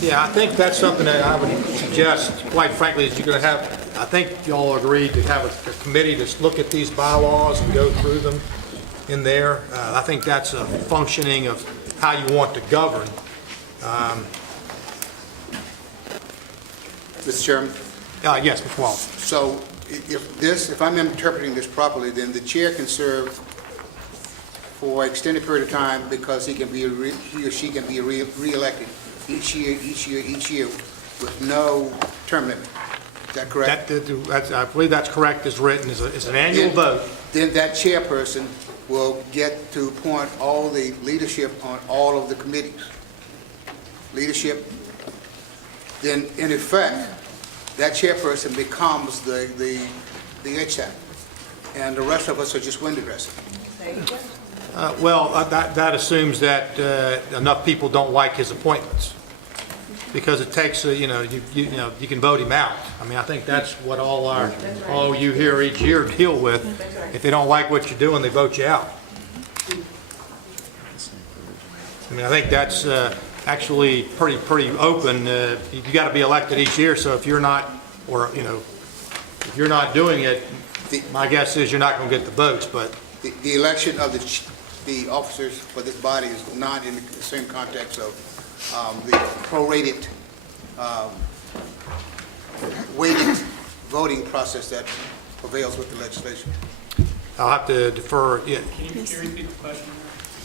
Yeah, I think that's something that I would suggest, quite frankly, is you're going to have, I think y'all agreed to have a committee to look at these bylaws and go through them in there. I think that's a functioning of how you want to govern. Mr. Chairman? Yes, Mr. Wallace. So if I'm interpreting this properly, then the chair can serve for an extended period of time because he or she can be re-elected each year with no term limit. Is that correct? I believe that's correct as written, it's an annual vote. Then that chairperson will get to appoint all the leadership on all of the committees. Leadership, then in effect, that chairperson becomes the HTAC, and the rest of us are just window dressing. That assumes that enough people don't like his appointments, because it takes, you can vote him out. I mean, I think that's what all you hear each year deal with. If they don't like what you're doing, they vote you out. I mean, I think that's actually pretty open. You got to be elected each year, so if you're not, if you're not doing it, my guess is you're not going to get the votes, but. The election of the officers for this body is not in the same context of the prorated, weighted voting process that prevails with the legislation. I'll have to defer. Yeah. Can you repeat the question?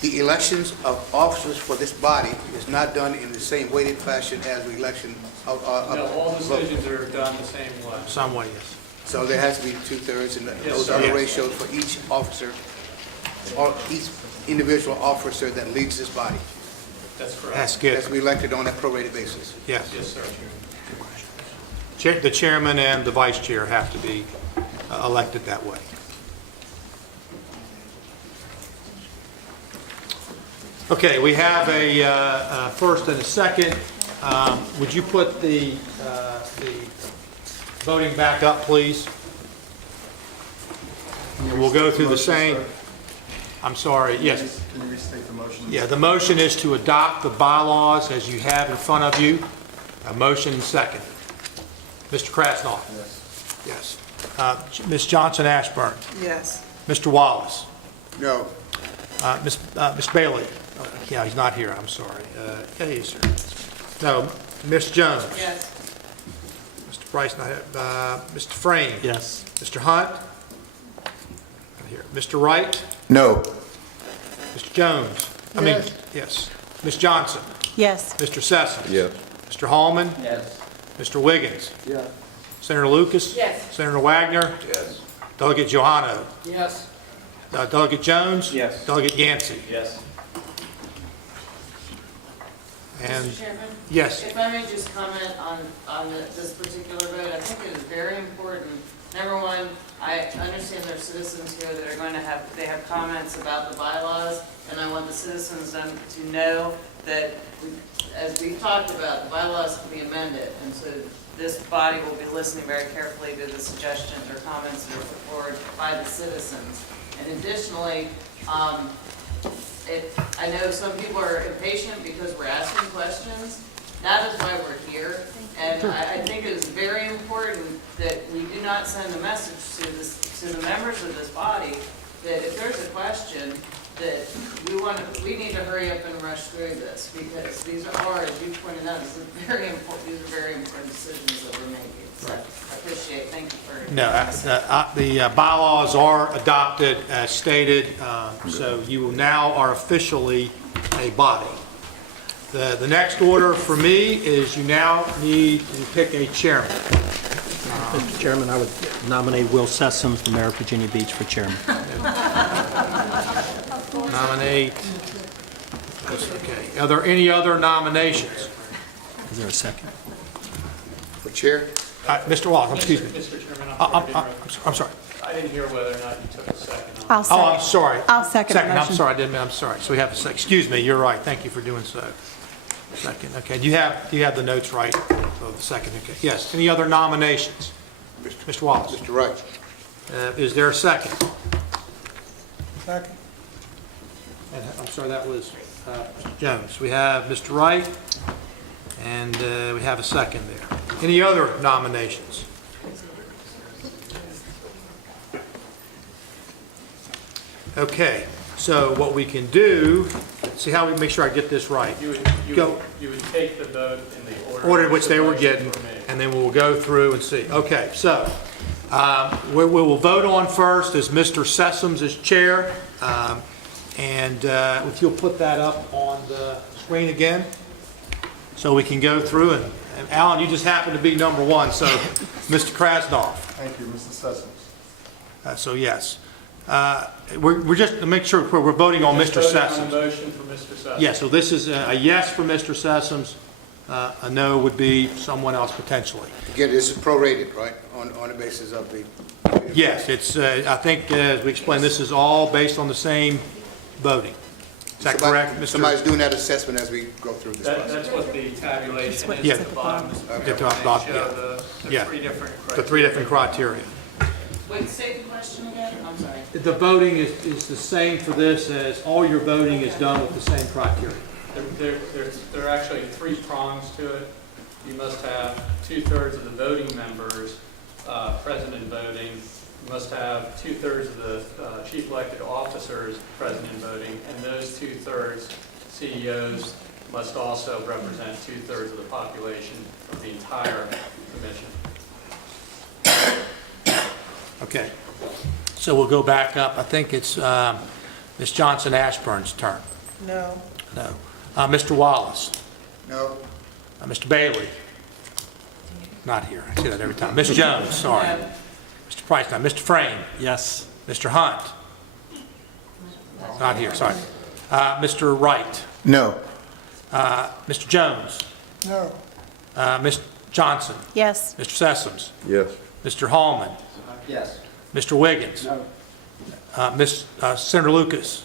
The elections of officers for this body is not done in the same weighted fashion as the election of... No, all decisions are done the same way. Some way, yes. So there has to be 2/3, and Yes, those sir. are the Yes. ratios for each officer, or each individual officer that leads this body. That's correct. That's good. Has to be elected on that prorated basis. Yes. Yes, sir. The chairman and the vice chair have to be elected that way. Okay, we have a first and a second. Would you put the voting back up, please? And we'll go through the same. I'm sorry, yes. Can you restate the motion? Yeah, the motion is to adopt the bylaws as you have in front of you. A motion and second. Mr. Krasnoff? Yes. Yes. Ms. Johnson Ashburn? Yes. Mr. Wallace? No. Ms. Bailey? Yeah, he's not here, I'm sorry. Okay, sir. No, Ms. Jones? Yes. Mr. Price, not here. Mr. Frame? Yes. Mr. Hunt? Not here. Mr. Wright? No. Mr. Jones? I mean, yes. Ms. Johnson? Yes. Mr. Sessoms? Yes. Mr. Hallman? Yes. Mr. Wiggins? Yes. Senator Lucas? Yes. Senator Wagner? Yes. Delegate Johano? Yes. Delegate Jones? Yes. Delegate Yancey? Yes. And, Mr. Chairman? yes, If I may just comment on this particular vote, I think it is very important. Number one, I understand there are citizens here that are going to have, they have comments about the bylaws, and I want the citizens to know that, as we've talked about, the bylaws can be amended, and so this body will be listening very carefully to the suggestions or comments that are put forward by the citizens. And additionally, I know some people are impatient because we're asking questions. That is why we're here. And I think it is very important that we do not send a message to the members of this body that if there's a question, that we need to hurry up and rush through this, because these are, as you pointed out, these are very important decisions that we're making. So I appreciate it. Thank you for. no, the bylaws are adopted as stated, so you now are officially a body. The next order for me is you now need to pick a chairman. Mr. Chairman, I would nominate Will Sessoms, the mayor of Virginia Beach, for chairman. Nominate, okay. Are there any other nominations? Is there a second? For chair? Mr. Wallace, excuse me. Mr. Chairman, I'm sorry. I didn't hear whether or not you took a second on. I'll second. Oh, I'm sorry. I'll second the motion. I'm sorry, I'm sorry. So we have a second. Excuse me, you're right. Thank you for doing so. Second, okay. Do you have the notes right? Oh, the second, okay. Yes. Any other nominations? Mr. Wallace? Mr. Wright? Is there a second? Second. And I'm sorry, that was Mr. Jones. We have Mr. Wright, and we have a second there. Any other nominations? Okay, so what we can do, see how we make sure I get this right. You would take the vote in the Order in which they were the getting, motions were made. and then we'll go through and see. Okay, so we will vote on first is Mr. Sessoms as chair. And if you'll put that up on the screen again, so we can go through. And Alan, you just happen to be number one, so Mr. Krasnoff. Thank you, Mr. Sessoms. So yes. We're just to make sure we're voting on Mr. Just voting on Sessoms. the motion for Mr. Sessoms. Yeah, so this is a yes for Mr. Sessoms. A no would be someone else potentially. Again, this is prorated, right, on the basis of the... Yes, it's, I think, as we explained, this is all based on the same voting. Is that correct, Mr.? Somebody's doing that assessment as we go through this process. That's what the tabulation is Yeah. at the bottom. At the bottom, yeah. The Yeah. three different criteria. The three different criteria. Wait, say the question again? I'm sorry. The voting is the same for this as all your voting is done with the same criteria. There are actually three prongs to it. You must have 2/3 of the voting members present in voting. You must have 2/3 of the chief elected officers present in voting, and those 2/3 CEOs must also represent 2/3 of the population of the entire commission. Okay. So we'll go back up. I think it's Ms. Johnson Ashburn's turn. No. No. Mr. Wallace. No? Mr. Bailey. Not here. I say that every time. Ms. Jones, sorry. Mr. Price, now. Mr. Frame. Yes. Mr. Hunt. Not here, sorry. Mr. Wright. No. Mr. Jones. No. Ms. Johnson. Yes. Mr. Sessoms. Yes. Mr. Hallman. Yes. Mr. Wiggins. No. Senator Lucas.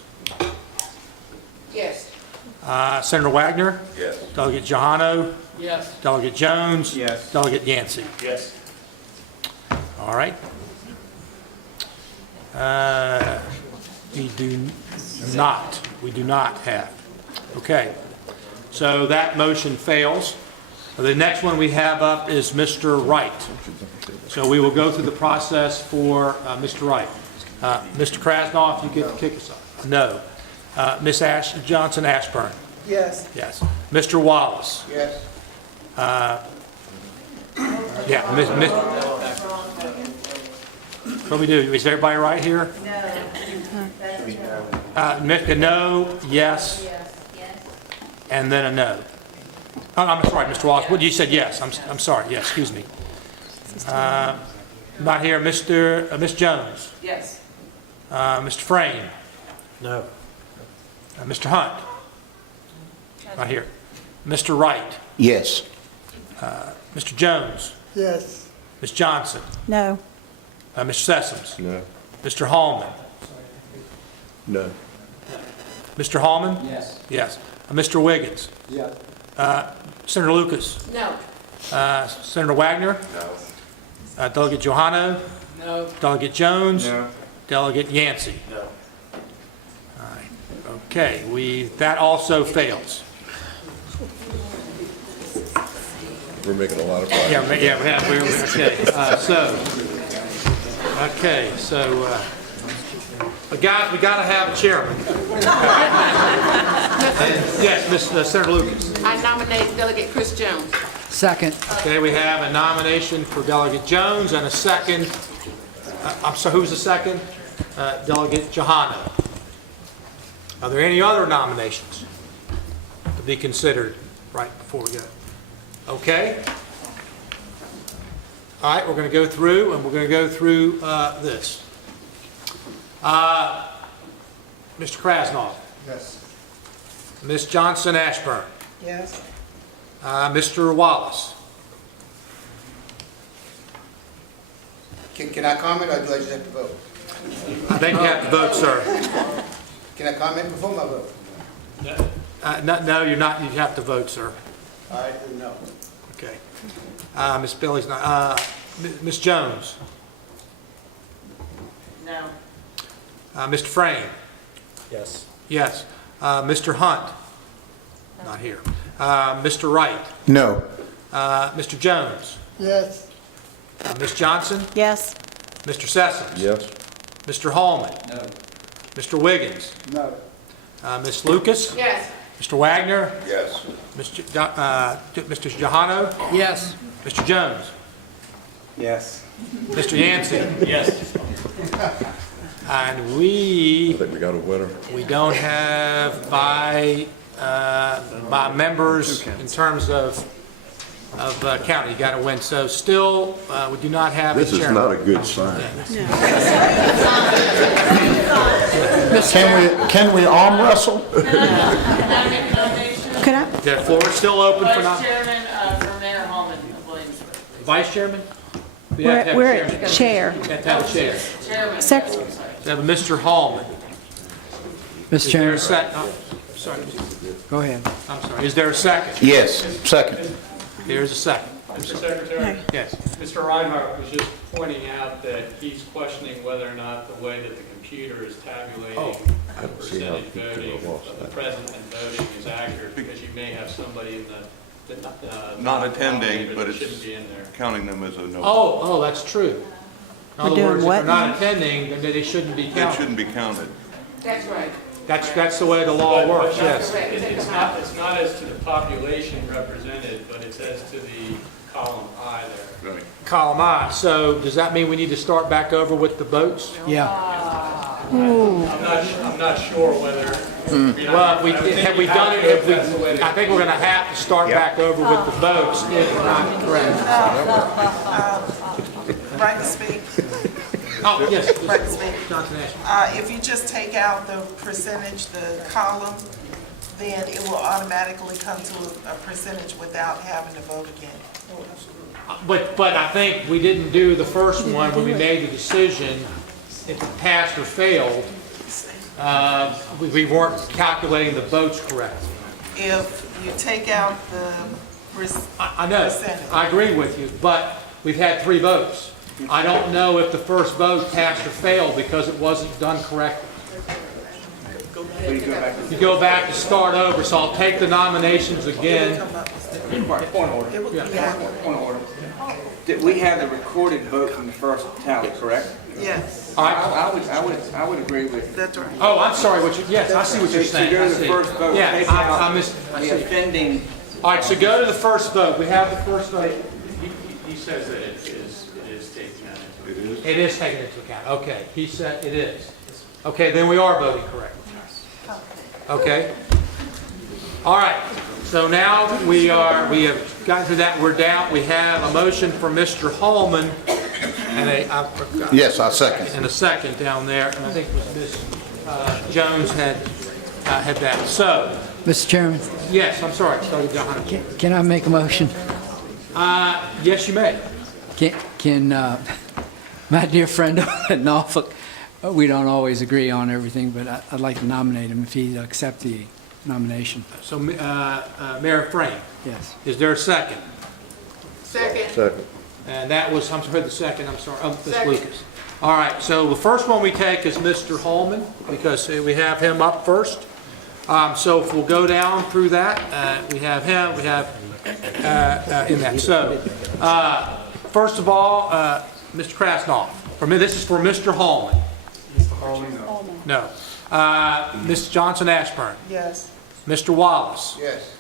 Yes. Senator Wagner. Yes. Delegate Johano. Yes. Delegate Jones. Yes. Delegate Yancey. Yes. All right. We do not have. Okay. So that motion fails. The next one we have up is Mr. Wright. So we will go through the process for Mr. Wright. Mr. Krasnoff, you get to kick us off. No. Ms. Johnson Ashburn. Yes. Yes. Mr. Wallace. Yes? Yeah. What do we do? Is everybody right here? No, yes, and then a no. Oh, I'm sorry, Mr. Wallace. What you said? Yes. I'm sorry. Yes. Excuse me. Not here, Ms. Jones. Yes. Mr. Frame. No. Mr. Hunt. Not here. Mr. Wright, Yes. Mr. Jones, Yes. Ms. Johnson, No. Mr. Sessoms, No. Mr. Hallman, No. Mr. Hallman? Yes. Yes. Mr. Wiggins? Yes. Senator Lucas? No. Senator Wagner? No. Delegate Johano? No. Delegate Jones? No. Delegate Yancey? No. All right. Okay, that also fails. We're making a lot of progress. Okay, so, but guys, we got to have a chairman. Yes, Senator Lucas. I nominate Delegate Chris Jones. Second. Okay, we have a nomination for Delegate Jones and a second. I'm sorry, who's the second? Delegate Johano. Are there any other nominations to be considered right before we go? Okay. All right, we're going to go through, and we're going to go through this. Mr. Krasnoff. Yes. Ms. Johnson Ashburn. Yes. Mr. Wallace. Can I comment, or do I just have to vote? I think you have to vote, sir. Can I comment before my vote? No, you're not. You have to vote, sir. All right, then no. Okay. Ms. Billy's not. Ms. Jones. No. Mr. Frame. Yes. Yes. Mr. Hunt. Not here. Mr. Wright. No. Mr. Jones. Yes. Ms. Johnson. Yes. Mr. Sessoms. Yes. Mr. Hallman. No. Mr. Wiggins. No. Ms. Lucas. Yes. Mr. Wagner. Yes. Mr. Johano. Yes. Mr. Jones. Yes. Mr. Yancey. Yes. And I think we got a winner. we don't have by members in terms of county. You got to win. So still, we do not have a This is chairman. not a good sign. Can we arm wrestle? Could I? The floor is still open for Vice Chairman for Mayor Hallman of Williamsburg. Vice Chairman? We have to have a We're chairman. at chair. We have to have a chair. Chairman. Sec- We have a Mr. Hallman. Mr. Is there Chairman, a second? Sorry. go ahead. I'm sorry. Is there a second? Yes. Second. There's a second. Mr. Secretary? Yes. Mr. Reinhardt was just pointing out that he's questioning whether or not the way that the computer is tabulating I the don't see how percentage people voting have lost of the that. present and voting is accurate, because you may have somebody in Not attending, but it it's shouldn't be in there. counting them as a no. Oh, that's true. In other doing words, if what they're not now? attending, then they shouldn't be It counted. shouldn't be counted. That's right. That's the way the law works, yes. It's not as to the population represented, but it's as to the column I there. Right. Column I. So does that mean we need to start back over with the votes? Yeah. I'm not sure whether. Well, have we done it, I think we're going to have to start back over with the votes if not correct. Right to speak. Oh, yes. Right to speak. Johnson Ashburn. If you just take out the percentage, the column, then it will automatically come to a percentage without having to vote again. But I think we didn't do the first one when we made the decision, if it passed or failed, we weren't calculating the votes correctly. If you take out the I know, percentage. I agree with you, but we've had 3 votes. I don't know if the first vote passed or failed because it wasn't done correctly. You go back to start over, so I'll take the nominations again. Point of order. Point of order. Did we have the recorded vote from the first tally, correct? Yes, All right. I would agree with. that's right. Oh, I'm sorry, yes, I see what you're To saying. go I to the see. first vote, Yeah, take I out missed, I the see. offending. All right, so go to the first vote. We have the first vote. He says that it is taken out into account. It is taken into account. Okay, he said it is. Okay, then we are voting correctly. Okay. All right, so now we have gotten through that. We're down, we have a motion for Mr. Hallman and Yes, I second. and a second down there, and I think it was Ms. Jones had that. So Mr. Chairman, Yes, I'm sorry, Delegate Johanna. can I make a motion? Yes, you may. Can my dear friend at Norfolk, we don't always agree on everything, but I'd like to nominate him if he'd accept the nomination. So, Mayor Frame, Yes. is there a second? Second. Second. And that was, I'm sorry, the second, I'm sorry, Ms. Second. Lucas. All right, so the first one we take is Mr. Holman, because we have him up first. So if we'll go down through that, we have him, we have in that. So, first of all, Mr. Krasnoff. For me, this is for Mr. Holman. Mr. Holman, no. No. Ms. Johnson Ashburn. Yes. Mr. Wallace. Yes.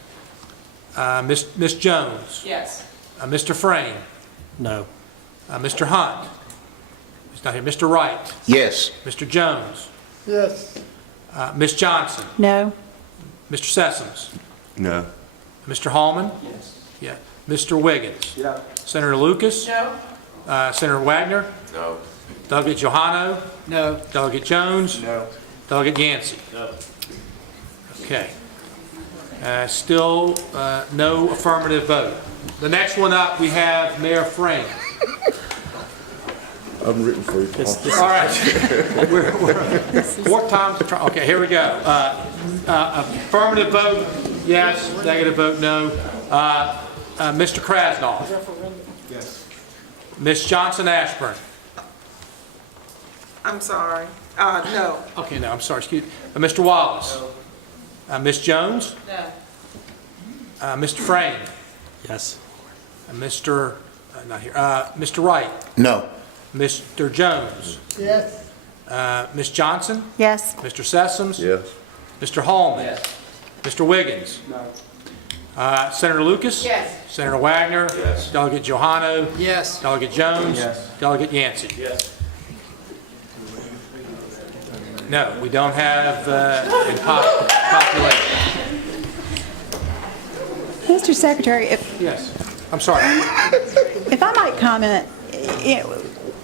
Ms. Jones. Yes. Mr. Frame. No. Mr. Hunt. He's not here. Mr. Wright. Yes. Mr. Jones. Yes. Ms. Johnson. No. Mr. Sessoms. No. Mr. Hallman. Yes. Yeah. Mr. Wiggins. Yeah. Senator Lucas. No? Senator Wagner. No. Delegate Johano. No. Delegate Jones. No. Delegate Yancey. No. Okay. Still no affirmative vote. The next one up, we have Mayor Frame. I'm rooting for you. All right. We're fourth time's the charm. Okay, here we go. Affirmative vote, yes. Negative vote, no. Mr. Krasnoff. Yes. Ms. Johnson Ashburn. I'm sorry. No. Okay, no, I'm sorry, excuse me. Mr. Wallace. Ms. Jones. No. Mr. Frame. Yes. Mr. Not here. Mr. Wright. No. Mr. Jones. Yes. Ms. Johnson. Yes. Mr. Sessoms. Yes. Mr. Hallman. Yes. Mr. Wiggins. No. Senator Lucas. Yes. Senator Wagner. Yes. Delegate Johano. Yes. Delegate Jones. Yes. Delegate Yancey. Yes. No, we don't have in population. Mr. Secretary, if Yes, I'm sorry. I might comment,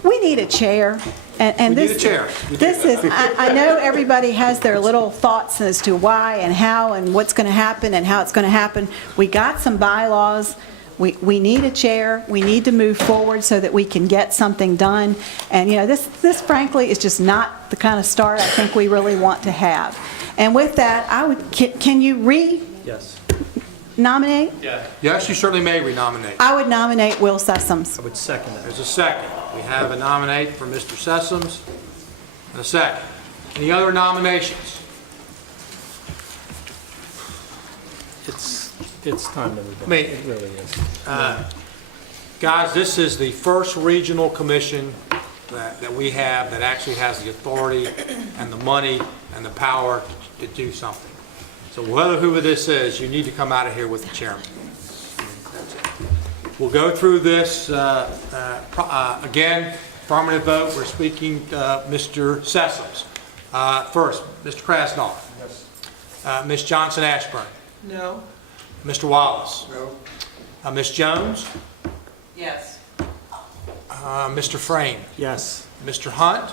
we need a chair. And We need this, a chair. This is, I know everybody has their little thoughts as to why and how and what's going to happen and how it's going to happen. We got some bylaws. We need a chair. We need to move forward so that we can get something done. And, this frankly is just not the kind of start I think we really want to have. And with that, can you Yes. re-nominate? Yes, you certainly may renominate. I would nominate Will Sessoms. I would second that. There's a second. We have a nominate for Mr. Sessoms and a second. Any other nominations? It's time to move on. Me. It really is. Guys, this is the first regional commission that we have that actually has the authority and the money and the power to do something. So whoever this is, you need to come out of here with the chairman. We'll go through this again. Affirmative vote. We're speaking Mr. Sessoms. First, Mr. Krasnoff. Yes. Ms. Johnson Ashburn. No. Mr. Wallace. No. Ms. Jones. Yes. Mr. Frame. Yes. Mr. Hunt.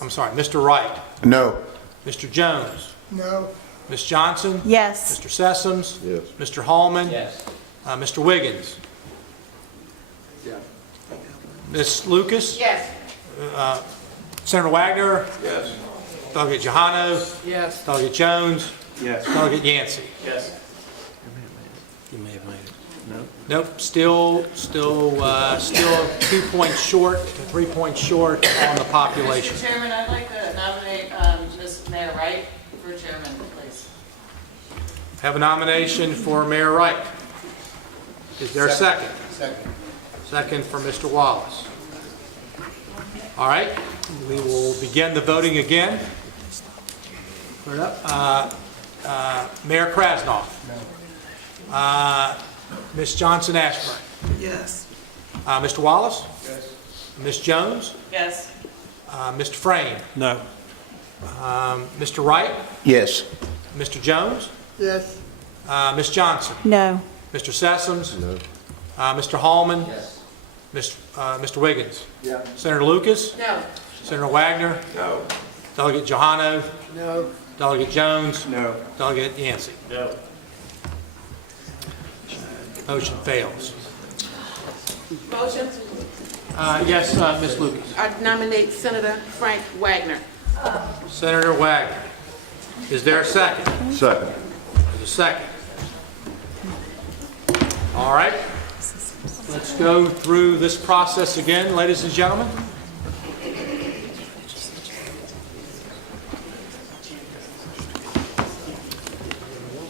I'm sorry, Mr. Wright. No. Mr. Jones. No. Ms. Johnson. Yes. Mr. Sessoms. Yes. Mr. Hallman. Yes. Mr. Wiggins. Yeah. Ms. Lucas. Yes. Senator Wagner. Yes. Delegate Johano. Yes. Delegate Jones. Yes. Delegate Yancey. Yes. You may have made it. No? Nope, still 2 points short, 3 points short on the population. Mr. Chairman, I'd like to nominate Ms. Mayor Wright for chairman, please. Have a nomination for Mayor Wright. Is there a second? Second. Second for Mr. Wallace. All right, we will begin the voting again. Clear it up. Mayor Krasnoff. Ms. Johnson Ashburn. Yes. Mr. Wallace. Yes. Ms. Jones. Yes. Mr. Frame. No. Mr. Wright. Yes. Mr. Jones. Yes. Ms. Johnson. No. Mr. Sessoms. No. Mr. Hallman. Yes. Mr. Wiggins. Yeah. Senator Lucas. No. Senator Wagner. No. Delegate Johano. No. Delegate Jones? No. Delegate Yancey? No. Motion fails. Motion. Yes, Ms. Lucas. I nominate Senator Frank Wagner. Senator Wagner. Is there a second? Second. There's a second. All right. Let's go through this process again, ladies and gentlemen.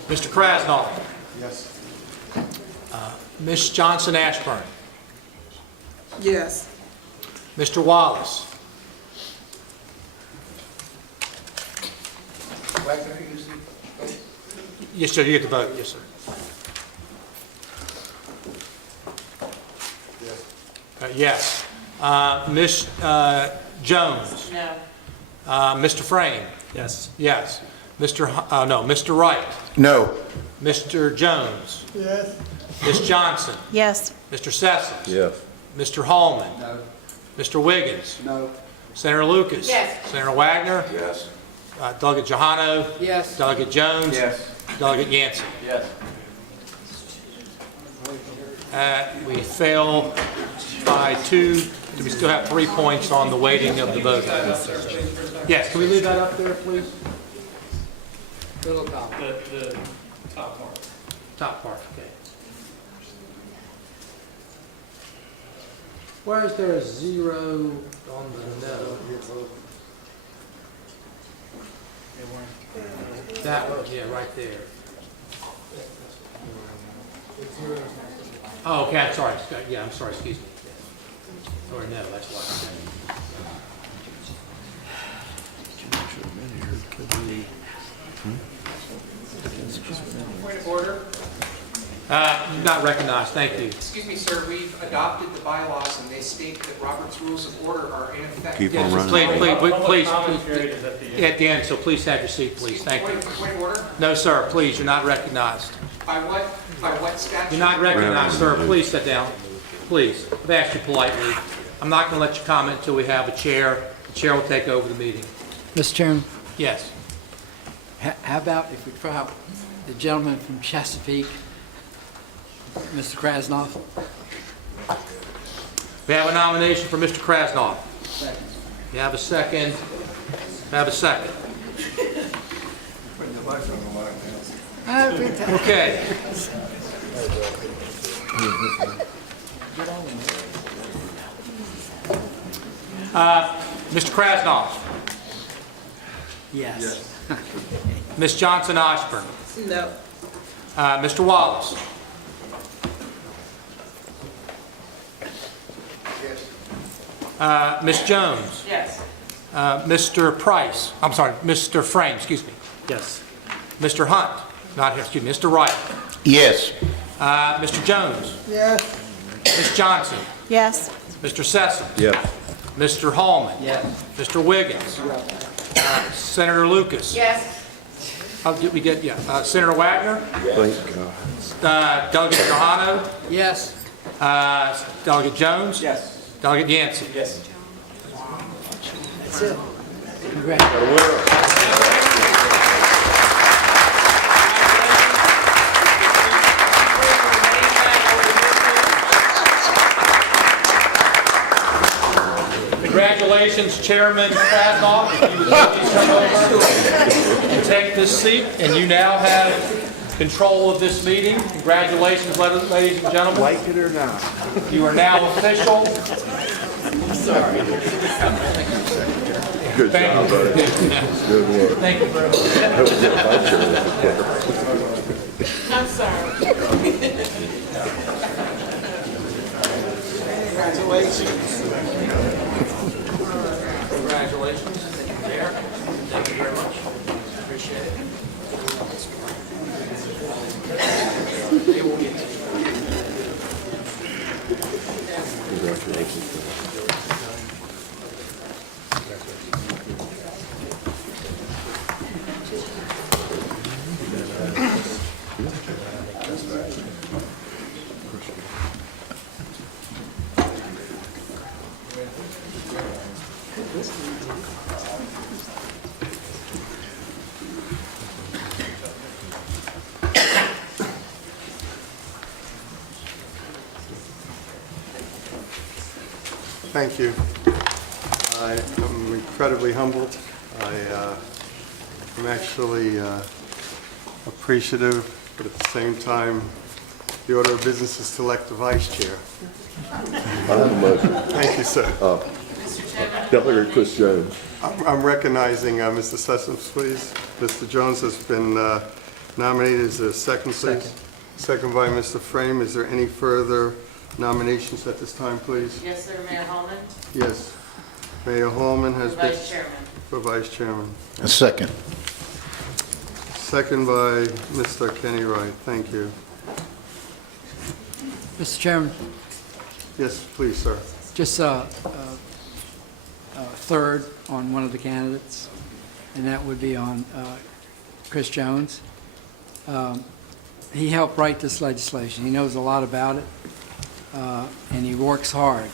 Mr. Krasnoff. Yes. Ms. Johnson Ashburn. Yes. Mr. Wallace. Wagner, you see? Yes, sir, you get the vote. Yes, sir. Yes. Ms. Jones. No. Mr. Frame. Yes. Yes. Mr. Wright. No. Mr. Jones. Yes. Ms. Johnson. Yes. Mr. Sessoms. Yes. Mr. Hallman. Mr. Wiggins. No. Senator Lucas. Yes. Senator Wagner. Yes. Delegate Johano. Yes. Delegate Jones. Yes. Delegate Yancey. Yes. We fail by 2. We still have 3 points on the weighting of the vote. Yes, can we leave that up there, please? The top part. Top part, okay. Why is there a 0 on the no? That one, yeah, right there. Oh, okay, I'm sorry. Yeah, I'm sorry, excuse me. Or no, that's why. Point of order. Not recognized, thank you. Excuse me, sir, we've adopted the bylaws and they state that Robert's Rules of Order are in effect. Keep Yes, on running. please, Comment period is at the end. at the end, so please have your seat, please, thank you. Point of order. No, sir, please, you're not recognized. By what statute? You're not recognized, sir, please sit down. Please, I've asked you politely. I'm not going to let you comment until we have a chair. The chair will take over the meeting. Mr. Chairman, Yes. how about if we try out the gentleman from Chesapeake, Mr. Krasnoff? We have a nomination for Mr. Krasnoff. Second. You have a second. We have a second. Okay. Mr. Krasnoff. Yes. Ms. Johnson Ashburn. No. Mr. Wallace. Ms. Jones. Yes. Mr. Price. I'm sorry, Mr. Frame, excuse me. Yes. Mr. Hunt. Not here, excuse me. Mr. Wright. Yes. Mr. Jones. Yes. Ms. Johnson. Yes. Mr. Sessoms. Yes. Mr. Hallman. Yes. Mr. Wiggins. Senator Lucas. Yes. Did we get, yeah. Senator Wagner. Thank God. Delegate Johano. Yes. Delegate Jones. Yes. Delegate Yancey. Yes. That's it. Congratulations. Congratulations, Chairman Krasnoff. If you would please come over and take this seat, and you now have control of this meeting. Congratulations, ladies and gentlemen. Like it or not. You are now official. Good Thank job, you. buddy. Good work. Thank you very much. That was it. I should have quicker. I'm sorry. Congratulations. Congratulations. Mayor, thank you very much. Appreciate it. They will get to you. Congratulations. Thank you. I am incredibly humbled. I'm actually appreciative, but at the same time, the order of business is to elect the vice chair. I have a motion. Thank you, sir. Delegate Chris Jones. I'm recognizing Mr. Sessoms, please. Mr. Jones has been nominated. Is there a second, please? Second by Mr. Frame. Is there any further nominations at this time, please? Yes, sir, Mayor Holman, Yes. Mayor Holman has been... Vice Chairman. For Vice Chairman. A second. Second by Mr. Kenny Wright. Thank you. Mr. Chairman, Yes, please, sir. just third on one of the candidates, and that would be on Chris Jones. He helped write this legislation. He knows a lot about it, and he works hard.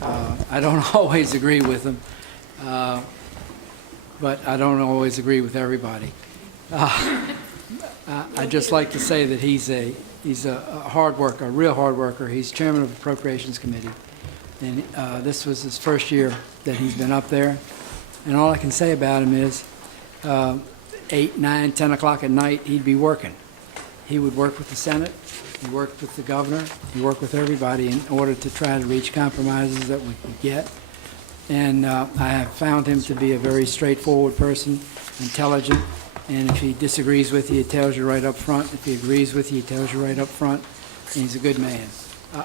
I don't always agree with him, but I don't always agree with everybody. I'd just like to say that he's a hard worker, a real hard worker. He's chairman of the Appropriations Committee, and this was his first year that he's been up there. And all I can say about him is 8, 9, 10 o'clock at night, he'd be working. He would work with the Senate, he worked with the governor, he worked with everybody in order to try to reach compromises that we could get. And I have found him to be a very straightforward person, intelligent, and if he disagrees with you, he tells you right up front. If he agrees with you, he tells you right up front, and he's a good man.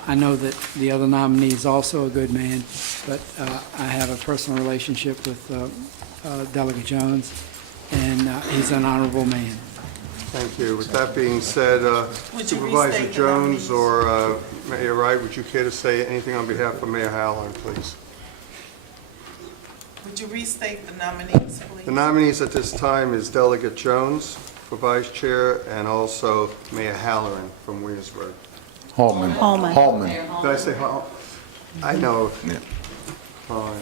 I know that the other nominee is also a good man, but I have a personal relationship with Delegate Jones, and he's an honorable man. Thank you. With that being said, Supervisor Jones or Mayor Wright, would you care to say anything on behalf of Mayor Halloran, please? Would you restate the nominees, please? The nominees at this time is Delegate Jones for Vice Chair and also Mayor Halloran from Williamsburg. Hallman. Hallman. Did I say Hall? I know. Yeah. Fine.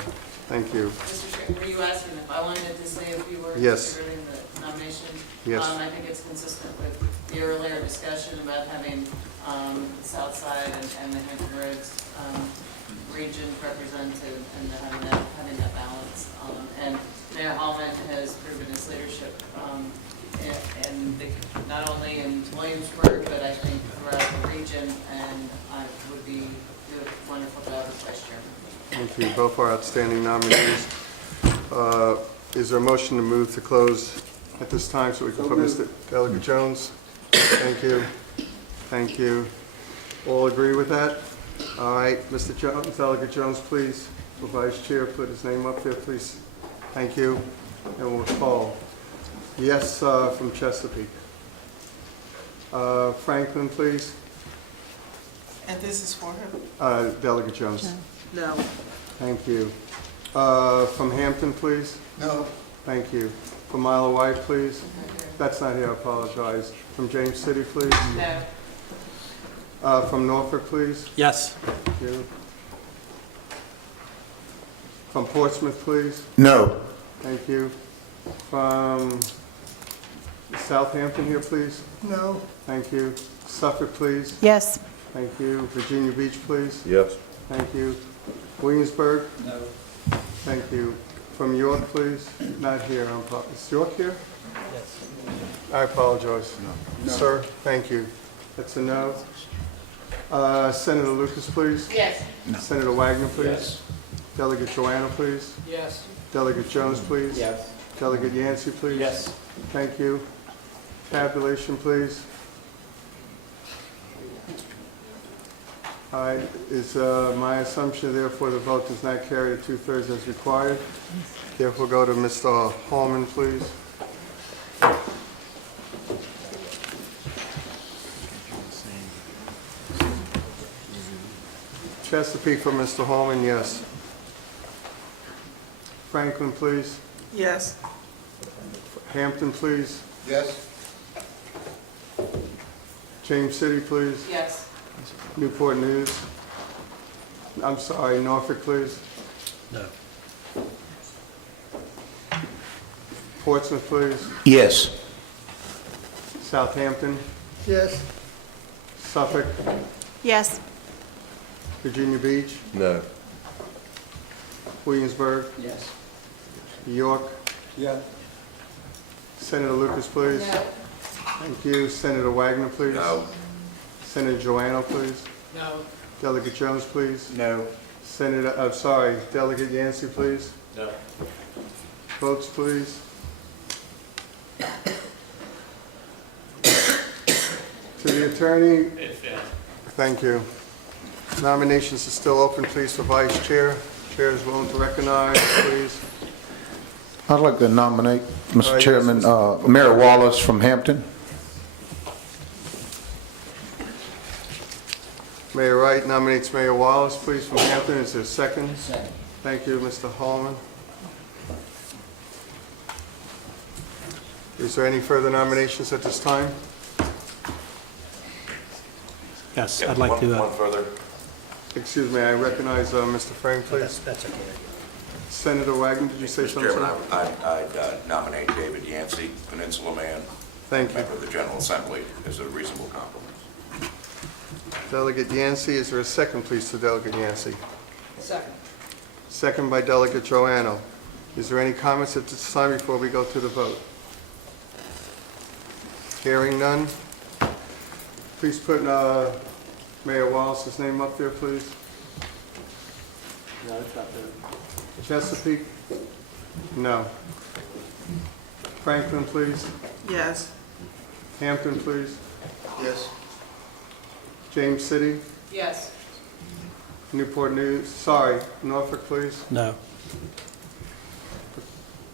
Thank you. Mr. Chair, were you asking if I wanted to say a few words Yes. regarding the nomination? Yes. I think it's consistent with the earlier discussion about having the South Side and the Hampton Roads region represented and having that balance. And Mayor Hallman has proven his leadership not only in Williamsburg, but I think throughout the region, and I would do a wonderful job as Vice Chairman. Thank you. Both are outstanding nominees. Is there a motion to move to close at this time so we can put Mr. Delegate Jones? Thank you. Thank you. All agree with that? All right, Mr. Jones, Delegate Jones, please, for Vice Chair, put his name up there, please. Thank you. And we'll call. Yes, from Chesapeake. Franklin, please. And this is for him? Delegate Jones. No. Thank you. From Hampton, please. No. Thank you. From Isle of Wight, please. That's not here, I apologize. From James City, please. No. From Norfolk, please. Yes. Thank you. From Portsmouth, please. No. Thank you. From Southampton here, please. No. Thank you. Suffolk, please. Yes. Thank you. Virginia Beach, please. Yes. Thank you. Williamsburg. No. Thank you. From York, please. Not here. Is York here? Yes. I apologize. No. Sir, thank you. That's a no. Senator Lucas, please. Yes. Senator Wagner, please. Yes. Delegate Joanna, please. Yes. Delegate Jones, please. Yes. Delegate Yancey, please. Yes. Thank you. Tabulation, please. All right, is my assumption therefore the vote does not carry to 2/3 as required. Therefore, go to Mr. Hallman, please. Chesapeake for Mr. Hallman, yes. Franklin, please. Yes. Hampton, please. Yes. James City, please. Yes. Newport News. I'm sorry, Norfolk, please. No. Portsmouth, please. Yes. Southampton. Yes. Suffolk. Yes. Virginia Beach. No. Williamsburg, Yes. York. Yes. Senator Lucas, please. No. Thank you. Senator Wagner, please. No. Senator Joanna, please. No. Delegate Jones, please. No. Delegate Yancey, please. No. Votes, please. To the attorney, It failed. thank you. Nominations are still open, please, for vice chair. Chair is willing to recognize, please. I'd like to nominate, All Mr. right, Chairman, yes, Mayor Wallace from Hampton. Mayor Wright nominates Mayor Wallace, please, from Hampton. Is there a second? Second. Thank you, Mr. Hallman. Is there any further nominations at this time? Yes, I'd like to, further. Excuse me, I recognize Mr. Frank, please. that's okay. Senator Wagner, did you say Mr. something? Chairman, I'd nominate David Yancey, Peninsula man, Thank you. member of the General Assembly, as a reasonable compliment. Delegate Yancey, is there a second, please, to Delegate Yancey? Second. Second by Delegate Joanno. Is there any comments at this time before we go to the vote? Hearing none. Please put Mayor Wallace's name up there, please. No, it's not there. Chesapeake? No. Franklin, please. Yes. Hampton, please. Yes. James City? Yes. Newport News, Norfolk, please. No.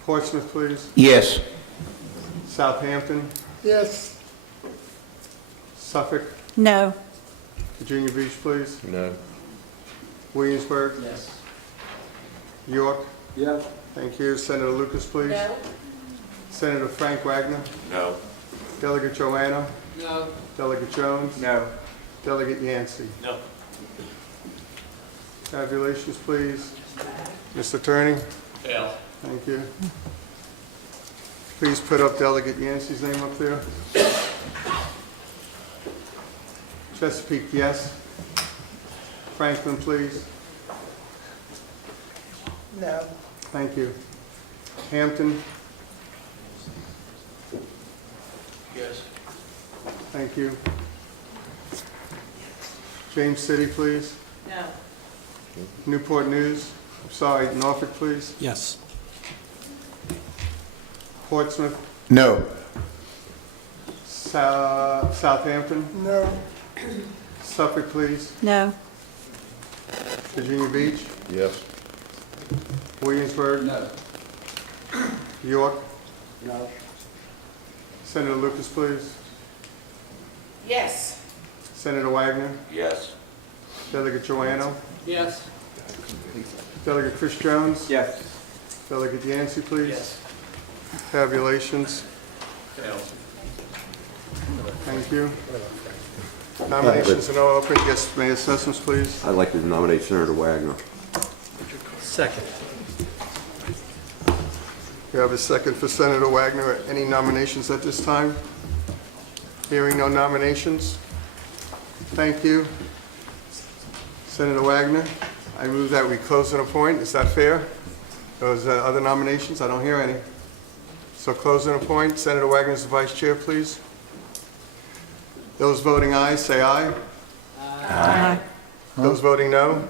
Portsmouth, please. Yes. Southampton? Yes. Suffolk? No. Virginia Beach, please. No. Williamsburg? Yes. York? Yes. Thank you. Senator Lucas, please. No. Senator Frank Wagner? No. Delegate Joanna? No. Delegate Jones? No. Delegate Yancey? No. Tabulations, please. Mr. Attorney? Failed. Thank you. Please put up Delegate Yancey's name up there. Chesapeake, yes. Franklin, please. No. Thank you. Hampton? Yes. Thank you. James City, please. No. Newport News, Norfolk, please. Yes. Portsmouth, No. Southampton, No. Suffolk, please. No. Virginia Beach, Yes. Williamsburg, No. York. No. Senator Lucas, please. Yes. Senator Wagner, Yes. Delegate Joanno, Yes. Delegate Chris Jones, Yes. Delegate Yancey, please. Yes. Tabulations, Failed. thank you. Nominations are now open. Yes, Mayor Sessoms, please. I'd like to nominate Senator Wagner. Second. We have a second for Senator Wagner. Any nominations at this time? Hearing no nominations. Thank you. Senator Wagner, I move that we close and appoint. Is that fair? Those other nominations? I don't hear any. So close and appoint. Senator Wagner is the vice chair, please. Those voting aye, say aye. Aye. Those voting no?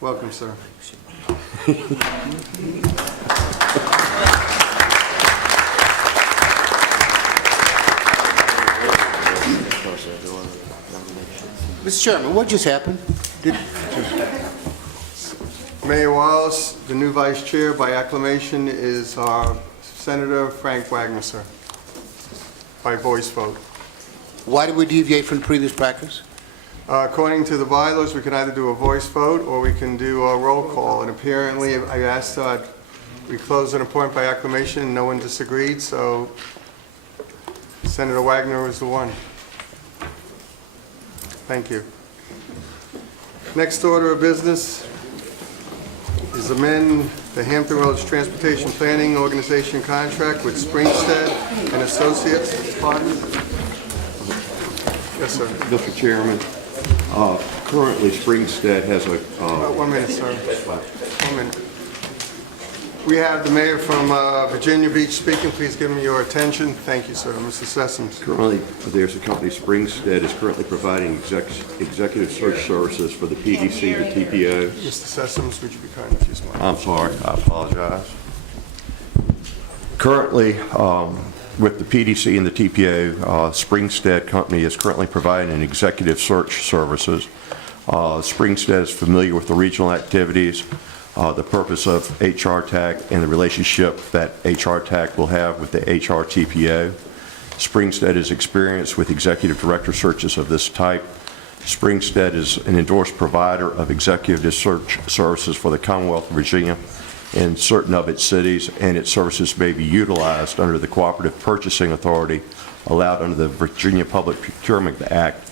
Welcome, sir. Mr. Chairman, what just happened? Mayor Wallace, the new vice chair by acclamation is our Senator Frank Wagner, sir, by voice vote. Why did we deviate from the previous practice? According to the bylaws, we can either do a voice vote or we can do a roll call. And apparently, I asked we close and appoint by acclamation, and no one disagreed, so Senator Wagner was the one. Thank you. Next order of business is amend the Hampton Roads Transportation Planning Organization contract with Springstead and Associates. Yes, sir. Mr. Chairman, Currently, Springstead has a... 1 minute, sir. 1 minute. We have the mayor from Virginia Beach speaking. Please give him your attention. Thank you, sir. Mr. Sessoms. Currently, there's a company, Springstead, is currently providing executive search services for the PDC, the TPO. Mr. Sessoms, would you be kind enough to use my... I'm sorry, I apologize. Currently, with the PDC and the TPO, Springstead Company is currently providing executive search services. Springstead is familiar with the regional activities, the purpose of HRTAC, and the relationship that HRTAC will have with the HRTPO. Springstead is experienced with executive director searches of this type. Springstead is an endorsed provider of executive search services for the Commonwealth of Virginia in certain of its cities, and its services may be utilized under the Cooperative Purchasing Authority allowed under the Virginia Public Procurement Act.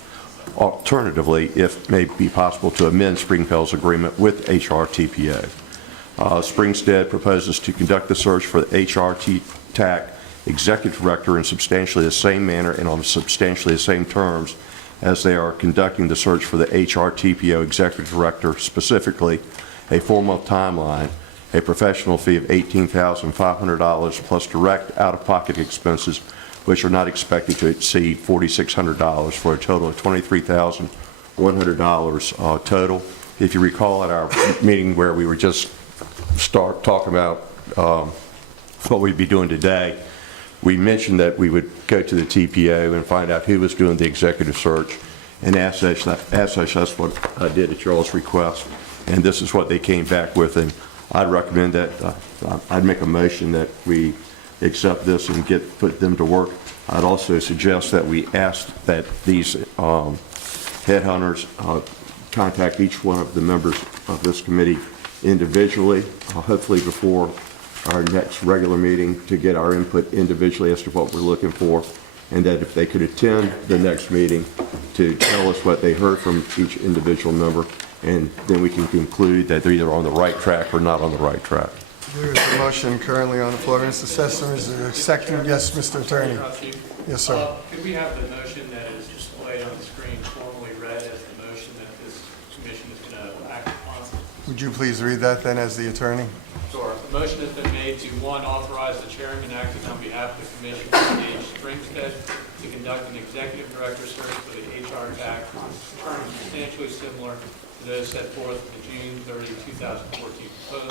Alternatively, if it may be possible to amend Springfield's agreement with HRTPO. Springstead proposes to conduct the search for the HRTAC Executive Director in substantially the same manner and on substantially the same terms as they are conducting the search for the HRTPO Executive Director, specifically a 4-month timeline, a professional fee of $18,500 plus direct out-of-pocket expenses, which are not expected to exceed $4,600 for a total of $23,100 total. If you recall at our meeting where we were just talking about what we'd be doing today, we mentioned that we would go to the TPO and find out who was doing the executive search, and as such, that's what I did at y'all's request, and this is what they came back with, and I'd recommend that, I'd make a motion that we accept this and put them to work. I'd also suggest that we ask that these headhunters contact each one of the members of this committee individually, hopefully before our next regular meeting, to get our input individually as to what we're looking for, and that if they could attend the next meeting to tell us what they heard from each individual member, and then we can conclude that they're either on the right track or not on the right track. There is a motion currently on the floor. Mr. Sessoms, is there a second? Yes, Mr. Attorney. Yes, sir. Could we have the motion that is displayed on the screen formally read as the motion that this commission is going to act upon? Would you please read that then as the attorney? Sure. The motion has been made to, 1, authorize the chairman acting on behalf of the commission to engage Springstead to conduct an executive director search for the HRTAC on terms substantially similar to those set forth in the June 30, 2014 proposal,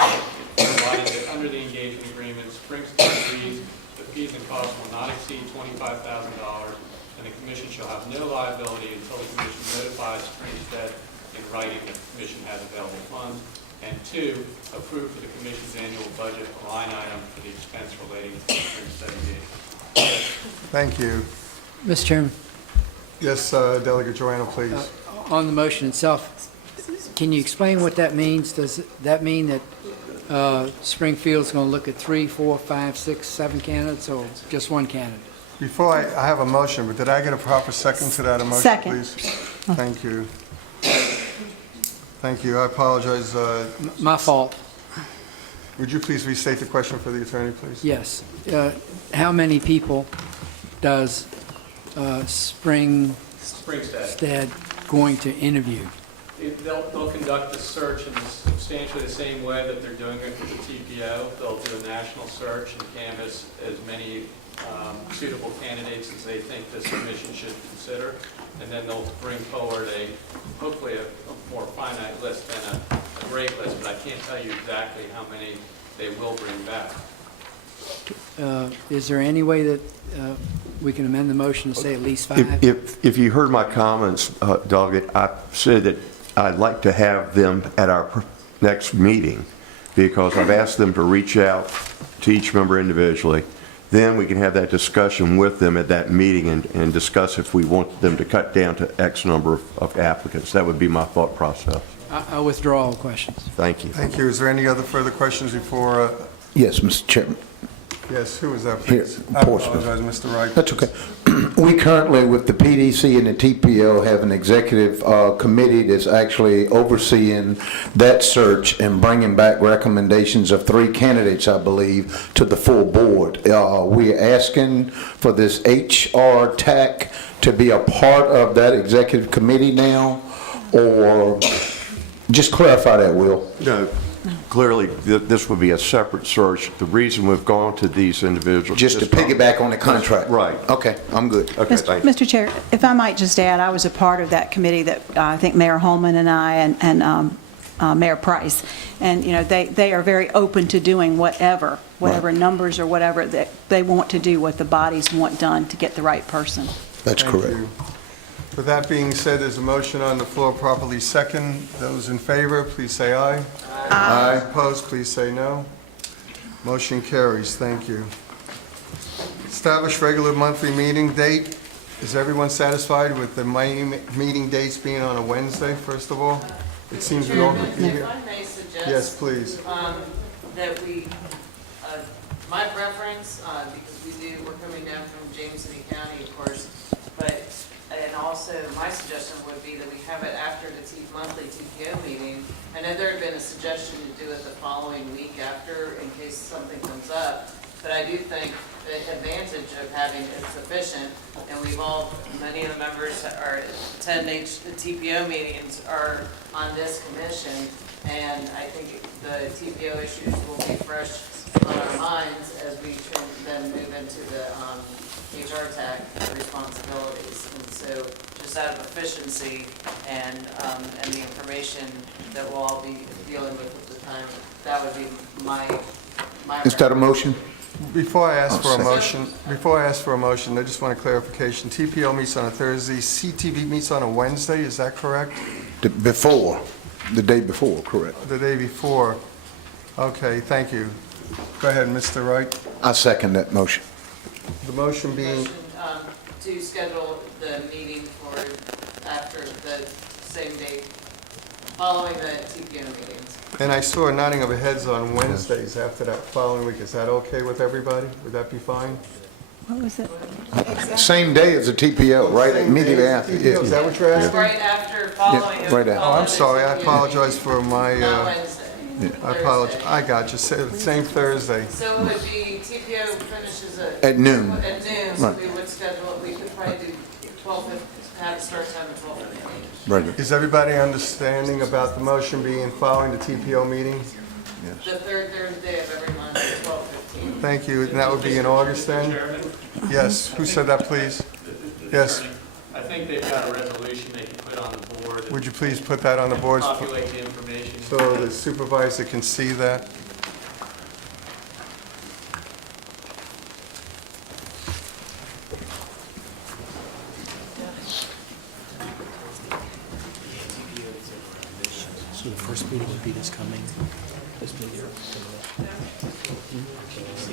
provided that under the engagement agreement, Springstead agrees the fees and costs will not exceed $25,000, and the commission shall have no liability until the commission notifies Springstead in writing that the commission has available funds. And 2, approve for the commission's annual budget line item for the expense relating to Springstead engagement. Thank you. Mr. Chairman. Yes, Delegate Joanna, please. On the motion itself, can you explain what that means? Does that mean that Springfield's going to look at 3, 4, 5, 6, 7 candidates, or just one candidate? Before I have a motion, but did I get a proper second to that motion, Second. please? Thank you. Thank you. I apologize. My fault. Would you please restate the question for the attorney, please? Yes. How many people does Springstead going to interview? They'll conduct the search in substantially the same way that they're doing it with the TPO. They'll do a national search and canvass as many suitable candidates as they think this commission should consider, and then they'll bring forward hopefully a more finite list than a great list, but I can't tell you exactly how many they will bring back. Is there any way that we can amend the motion to say at least 5? If you heard my comments, Delegate, I said that I'd like to have them at our next meeting, because I've asked them to reach out to each member individually. Then we can have that discussion with them at that meeting and discuss if we want them to cut down to X number of applicants. That would be my thought process. I withdraw all questions. Thank you. Thank you. Is there any other further questions before? Yes, Mr. Chairman. Yes, who is that, please? Here, I apologize, Mr. Wright. That's okay. We currently, with the PDC and the TPO, have an executive committee that's actually overseeing that search and bringing back recommendations of 3 candidates, I believe, to the full board. We're asking for this HRTAC to be a part of that executive committee now, or, just clarify that, Will. No, clearly, this would be a separate search. The reason we've gone to these individuals. Just to piggyback on the contract? Right. Okay, I'm good. Okay, thank you. Mr. Chair, if I might just add, I was a part of that committee that I think Mayor Holman and I and Mayor Price, and, you know, they are very open to doing whatever numbers or whatever that they want to do, what the bodies want done to get the right person. That's Thank correct. you. With that being said, there's a motion on the floor properly second. Those in favor, please say aye. Aye. Opposed, please say no. Motion carries. Thank you. Establish regular monthly meeting date. Is everyone satisfied with the meeting dates being on a Wednesday, first of all? It seems we all could be Chairman, here. if I may suggest. Yes, please. That we, my preference, because we're coming down from James City County, of course, but, and also my suggestion would be that we have it after the monthly TPO meeting. I know there had been a suggestion to do it the following week after, in case something comes up, but I do think the advantage of having it sufficient, and many of the members are attend TPO meetings are on this commission, and I think the TPO issues will be fresh on our minds as we then move into the HRTAC responsibilities. And so just out of efficiency and the information that we'll all be dealing with at the time, that would be my Is that a motion? Before I ask for a motion, I just want a clarification. TPO meets on a Thursday, CTV meets on a Wednesday, is that correct? The day before, correct. The day before. Okay, thank you. Go ahead, Mr. Wright. I second that motion. The motion being, motion to schedule the meeting for after the same date, following the TPO meetings. and I saw a nodding of heads on Wednesdays after that following week. Is that okay with everybody? Would that be fine? What was it? Same day as the TPO, right? Same Immediately day as after. the TPO, is that what you're asking? Right after, following. Yeah, right after. Oh, I'm sorry, I apologize for my, Not Wednesday. I apologize. I got you, same Thursday. So it would be TPO finishes At noon. At noon, so Right. we would schedule, we could probably do 12, have it start time at 12:15. Right. Is everybody understanding about the motion being following the TPO meeting? The third Thursday of every month at 12:15. Thank you, and that would be in August then? Yes, who said that, please? Yes, I think they've got a resolution they can put on the board. would you please put that on the board Populate the information. so the supervisor can see that? So the first meeting would be this coming, this meeting.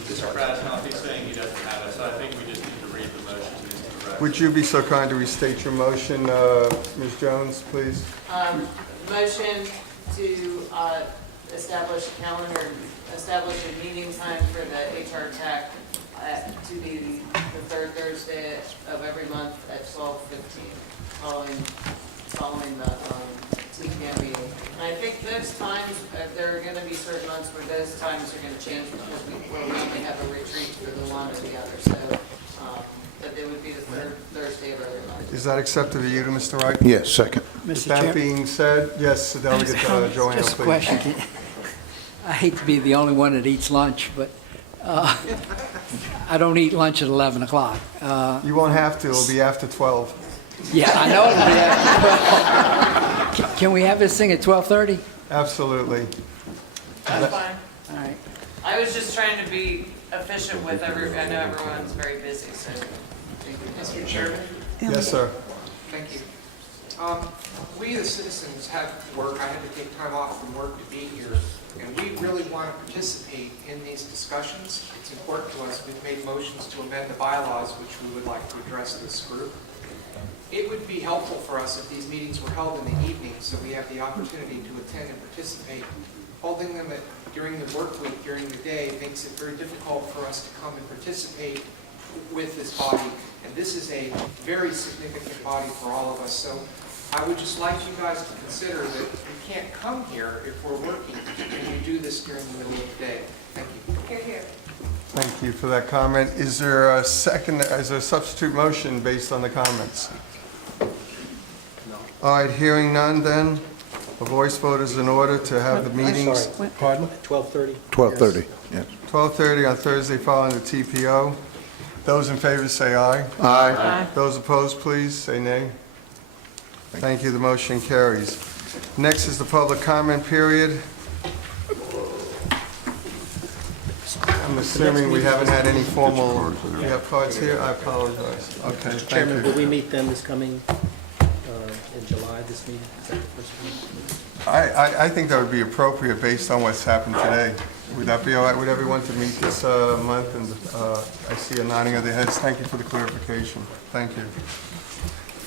Mr. Krasnoff, he's saying he doesn't have it, so I think we just need to read the motion into the record. Would you be so kind to restate your motion, Ms. Jones, please? Motion to establish a calendar, establish a meeting time for the HRTAC to be the third Thursday of every month at 12:15, following the TPM meeting. And I think those times, there are going to be certain months where those times are going to change because we may have a retreat for the one or the other. So, but they would be the third Thursday of every month. Is that acceptable to you, Mr. Wright? Yes, second. With Mr. that Chair, being said, yes, Delegate Joanna, just a please. question. I hate to be the only one that eats lunch, but I don't eat lunch at 11 o'clock. You won't have to, it'll be after 12. Yeah, I know it'll be after 12. Can we have this thing at 12:30? Absolutely. That's fine. All right. I was just trying to be efficient with I know everyone's very busy, so. Mr. Chairman? Yes, sir. Thank you. We as citizens have work, I had to take time off from work to be here, and we really want to participate in these discussions. It's important to us. We've made motions to amend the bylaws, which we would like to address this group. It would be helpful for us if these meetings were held in the evening, so we have the opportunity to attend and participate. Holding them during the work week, during the day, makes it very difficult for us to come and participate with this body. And this is a very significant body for all of us. So I would just like you guys to consider that we can't come here if we're working, and we do this during the middle of the day. Thank you. Here, here. Thank you for that comment. Is there a substitute motion based on the comments? All right, hearing none then, a voice vote is in order to have the meetings. sorry. Pardon? 12:30? 12:30, yes. 12:30 on Thursday following the TPO. Those in favor say aye. Aye. Those opposed, please, say nay. Thank you, the motion carries. Next is the public comment period. I'm assuming we haven't had any formal, we have cards here? I apologize. Okay, Mr. thank Chairman, will you. we meet them this coming, in July, this meeting? Is that the first meeting? I think that would be appropriate based on what's happened today. Would that be all right with everyone to meet this month? And I see a nodding of the heads. Thank you for the clarification. Thank you.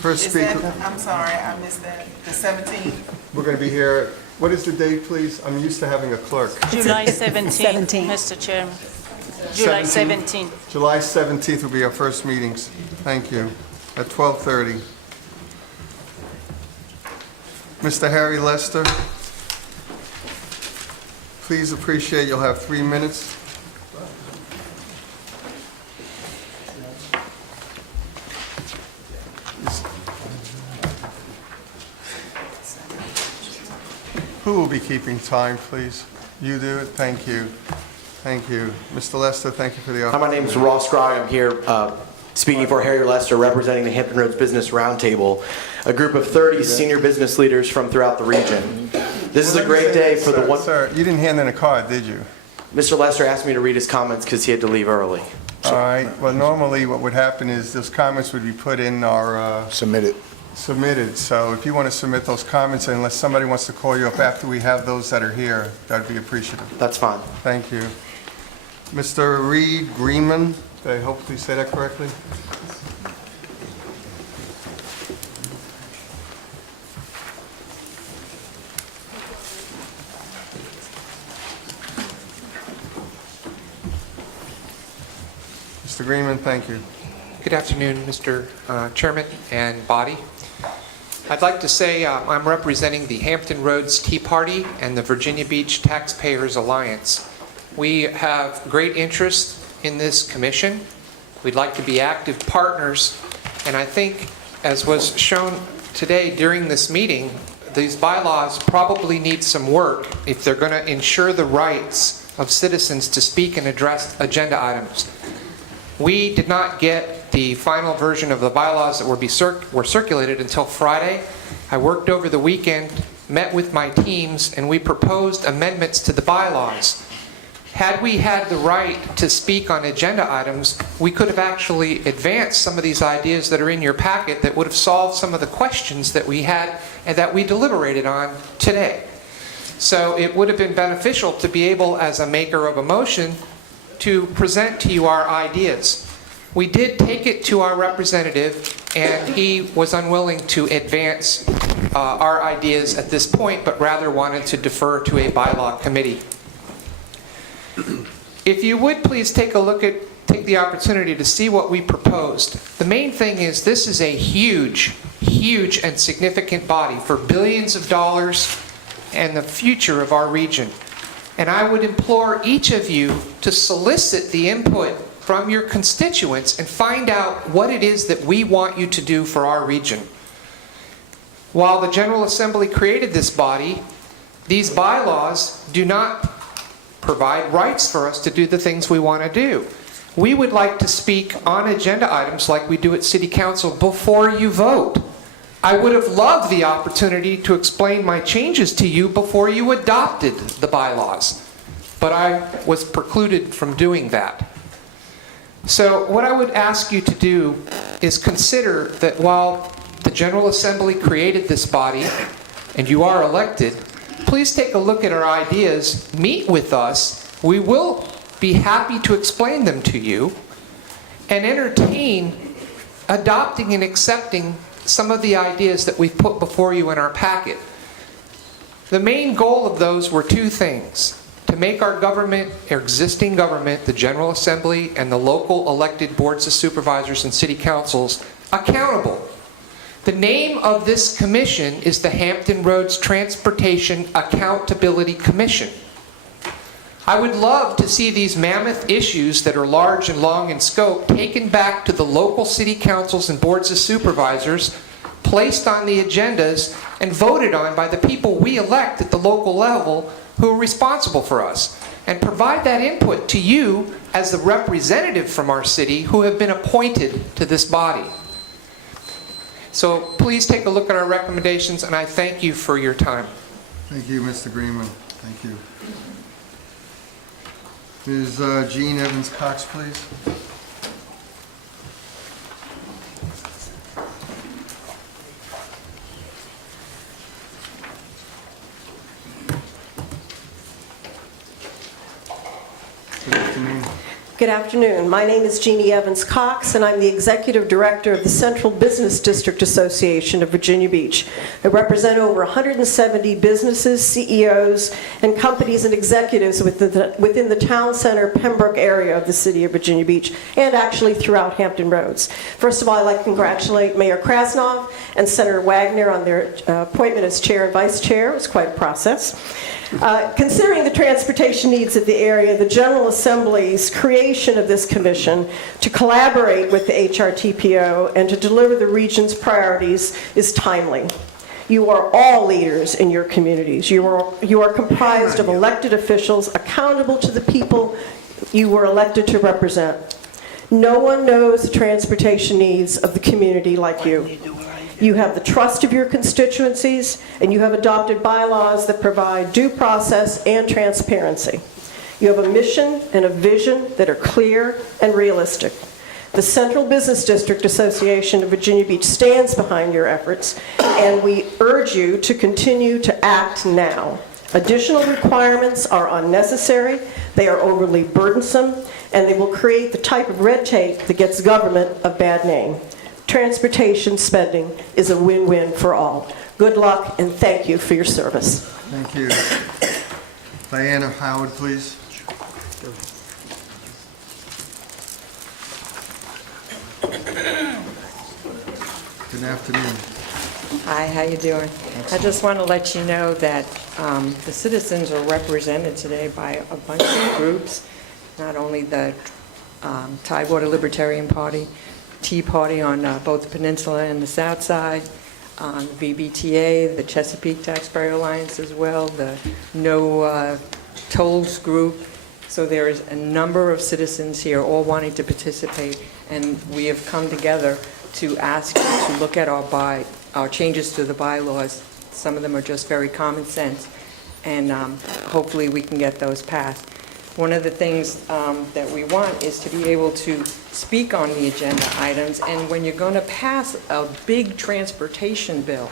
First Is that, speaker, I'm sorry, I missed that, the 17th? we're going to be here, what is the date, please? I'm used to having a clerk. July 17th, 17th. Mr. Chairman. July 17th. July 17th will be our first meetings. Thank you. At 12:30. Mr. Harry Lester, please appreciate, you'll have 3 minutes. Who will be keeping time, please? You do it? Thank you. Thank you. Mr. Lester, thank you for the Hi, opportunity. my name is Ross Scrogg. I'm here speaking for Harry Lester, representing the Hampton Roads Business Roundtable, a group of 30 senior business leaders from throughout the region. This is a great day for the one... Sir, you didn't hand in a card, did you? Mr. Lester asked me to read his comments because he had to leave early. All right. Well, normally what would happen is those comments would be put in our... Submitted. Submitted. So if you want to submit those comments, unless somebody wants to call you up after we have those that are here, that'd be appreciative. That's fine. Thank you. Mr. Reed Greenman, did I hopefully say that correctly? Mr. Greenman, thank you. Good afternoon, Mr. Chairman and body. I'd like to say I'm representing the Hampton Roads Tea Party and the Virginia Beach Taxpayers Alliance. We have great interest in this commission. We'd like to be active partners, and I think, as was shown today during this meeting, these bylaws probably need some work if they're going to ensure the rights of citizens to speak and address agenda items. We did not get the final version of the bylaws that were circulated until Friday. I worked over the weekend, met with my teams, and we proposed amendments to the bylaws. Had we had the right to speak on agenda items, we could have actually advanced some of these ideas that are in your packet that would have solved some of the questions that we had and that we deliberated on today. So it would have been beneficial to be able, as a maker of a motion, to present to you our ideas. We did take it to our representative, and he was unwilling to advance our ideas at this point, but rather wanted to defer to a bylaw committee. If you would please take the opportunity to see what we proposed. The main thing is this is a huge, huge and significant body for billions of dollars and the future of our region. And I would implore each of you to solicit the input from your constituents and find out what it is that we want you to do for our region. While the General Assembly created this body, these bylaws do not provide rights for us to do the things we want to do. We would like to speak on agenda items like we do at City Council before you vote. I would have loved the opportunity to explain my changes to you before you adopted the bylaws, but I was precluded from doing that. So what I would ask you to do is consider that while the General Assembly created this body and you are elected, please take a look at our ideas, meet with us. We will be happy to explain them to you and entertain adopting and accepting some of the ideas that we've put before you in our packet. The main goal of those were two things: to make our government, our existing government, the General Assembly and the local elected boards of supervisors and city councils accountable. The name of this commission is the Hampton Roads Transportation Accountability Commission. I would love to see these mammoth issues that are large and long in scope taken back to the local city councils and boards of supervisors placed on the agendas and voted on by the people we elect at the local level who are responsible for us, and provide that input to you as the representative from our city who have been appointed to this body. So please take a look at our recommendations, and I thank you for your time. Thank you, Mr. Greenman. Thank you. Ms. Jean Evans Cox, please. Good afternoon. Good afternoon. My name is Jeannie Evans Cox, and I'm the Executive Director of the Central Business District Association of Virginia Beach. I represent over 170 businesses, CEOs, and companies and executives within the town center Pembroke area of the city of Virginia Beach, and actually throughout Hampton Roads. First of all, I'd like to congratulate Mayor Krasnov and Senator Wagner on their appointment as chair and vice chair. It was quite a process. Considering the transportation needs of the area, the General Assembly's creation of this commission to collaborate with the HRTPO and to deliver the region's priorities is timely. You are all leaders in your communities. You are comprised of elected officials accountable to the people you were elected to represent. No one knows the transportation needs of the community like you. You have the trust of your constituencies, and you have adopted bylaws that provide due process and transparency. You have a mission and a vision that are clear and realistic. The Central Business District Association of Virginia Beach stands behind your efforts, and we urge you to continue to act now. Additional requirements are unnecessary, they are overly burdensome, and they will create the type of red tape that gets government a bad name. Transportation spending is a win-win for all. Good luck, and thank you for your service. Thank you. Diana Howard, please. Good afternoon. Hi, how you doing? I just want to let you know that the citizens are represented today by a bunch of groups, not only the Tidewater Libertarian Party, Tea Party on both the peninsula and the south side, on the VBTA, the Chesapeake Taxpayer Alliance as well, the No Tolls group. So there is a number of citizens here all wanting to participate, and we have come together to ask you to look at our changes to the bylaws. Some of them are just very common sense, and hopefully we can get those passed. One of the things that we want is to be able to speak on the agenda items, and when you're going to pass a big transportation bill,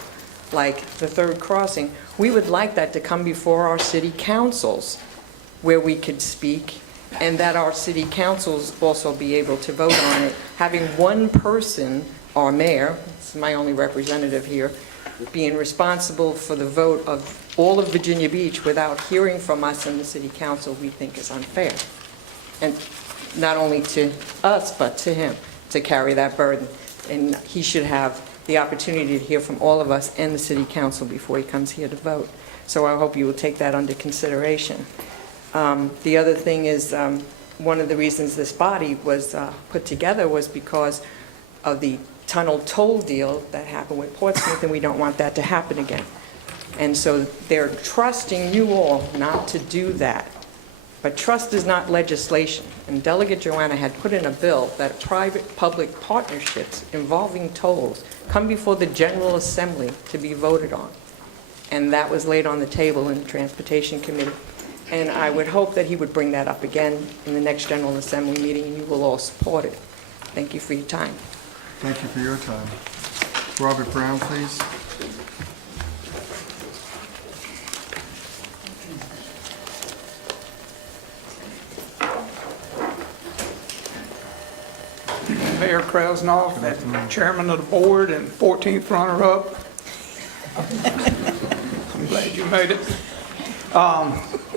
like the third crossing, we would like that to come before our city councils, where we could speak, and that our city councils also be able to vote on it. Having one person, our mayor, this is my only representative here, being responsible for the vote of all of Virginia Beach without hearing from us in the city council, we think is unfair. And not only to us, but to him, to carry that burden. And he should have the opportunity to hear from all of us and the city council before he comes here to vote. So I hope you will take that under consideration. The other thing is, one of the reasons this body was put together was because of the tunnel toll deal that happened with Portsmouth, and we don't want that to happen again. And so they're trusting you all not to do that. But trust is not legislation. And Delegate Joanna had put in a bill that private-public partnerships involving tolls come before the General Assembly to be voted on. And that was laid on the table in the Transportation Committee. And I would hope that he would bring that up again in the next General Assembly meeting, and you will all support it. Thank you for your time. Thank you for your time. Robert Brown, please. Mayor Krasnov, and chairman of the board and 14th runner-up. I'm glad you made it.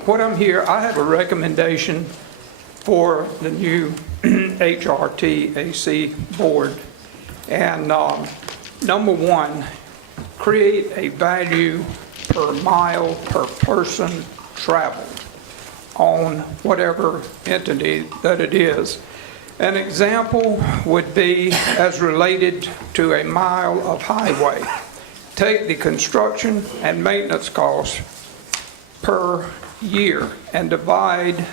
What I'm here, I have a recommendation for the new HRTAC board. And number one, create a value per mile per person traveled on whatever entity that it is. An example would be as related to a mile of highway. Take the construction and maintenance costs per year and divide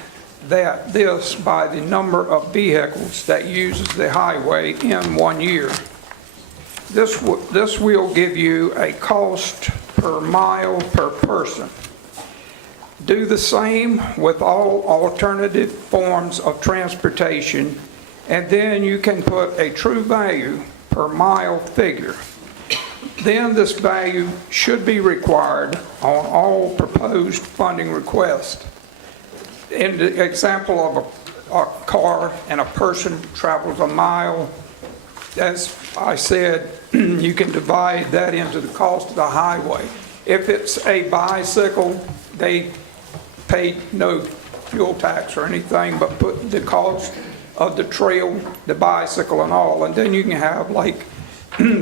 this by the number of vehicles that uses the highway in 1 year. This will give you a cost per mile per person. Do the same with all alternative forms of transportation, and then you can put a true value per mile figure. Then this value should be required on all proposed funding requests. In the example of a car and a person travels a mile, as I said, you can divide that into the cost of the highway. If it's a bicycle, they pay no fuel tax or anything, but put the cost of the trail, the bicycle and all, and then you can have like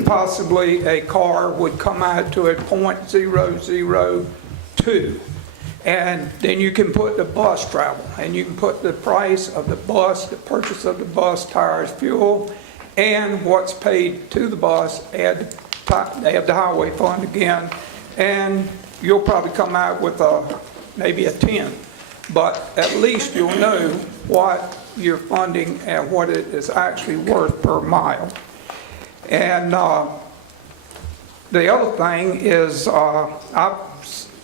possibly a car would come out to a .002, and then you can put the bus travel, and you can put the price of the bus, the purchase of the bus, tires, fuel, and what's paid to the bus, add the highway fund again, and you'll probably come out with maybe a 10, but at least you'll know what you're funding and what it is actually worth per mile. And the other thing is I've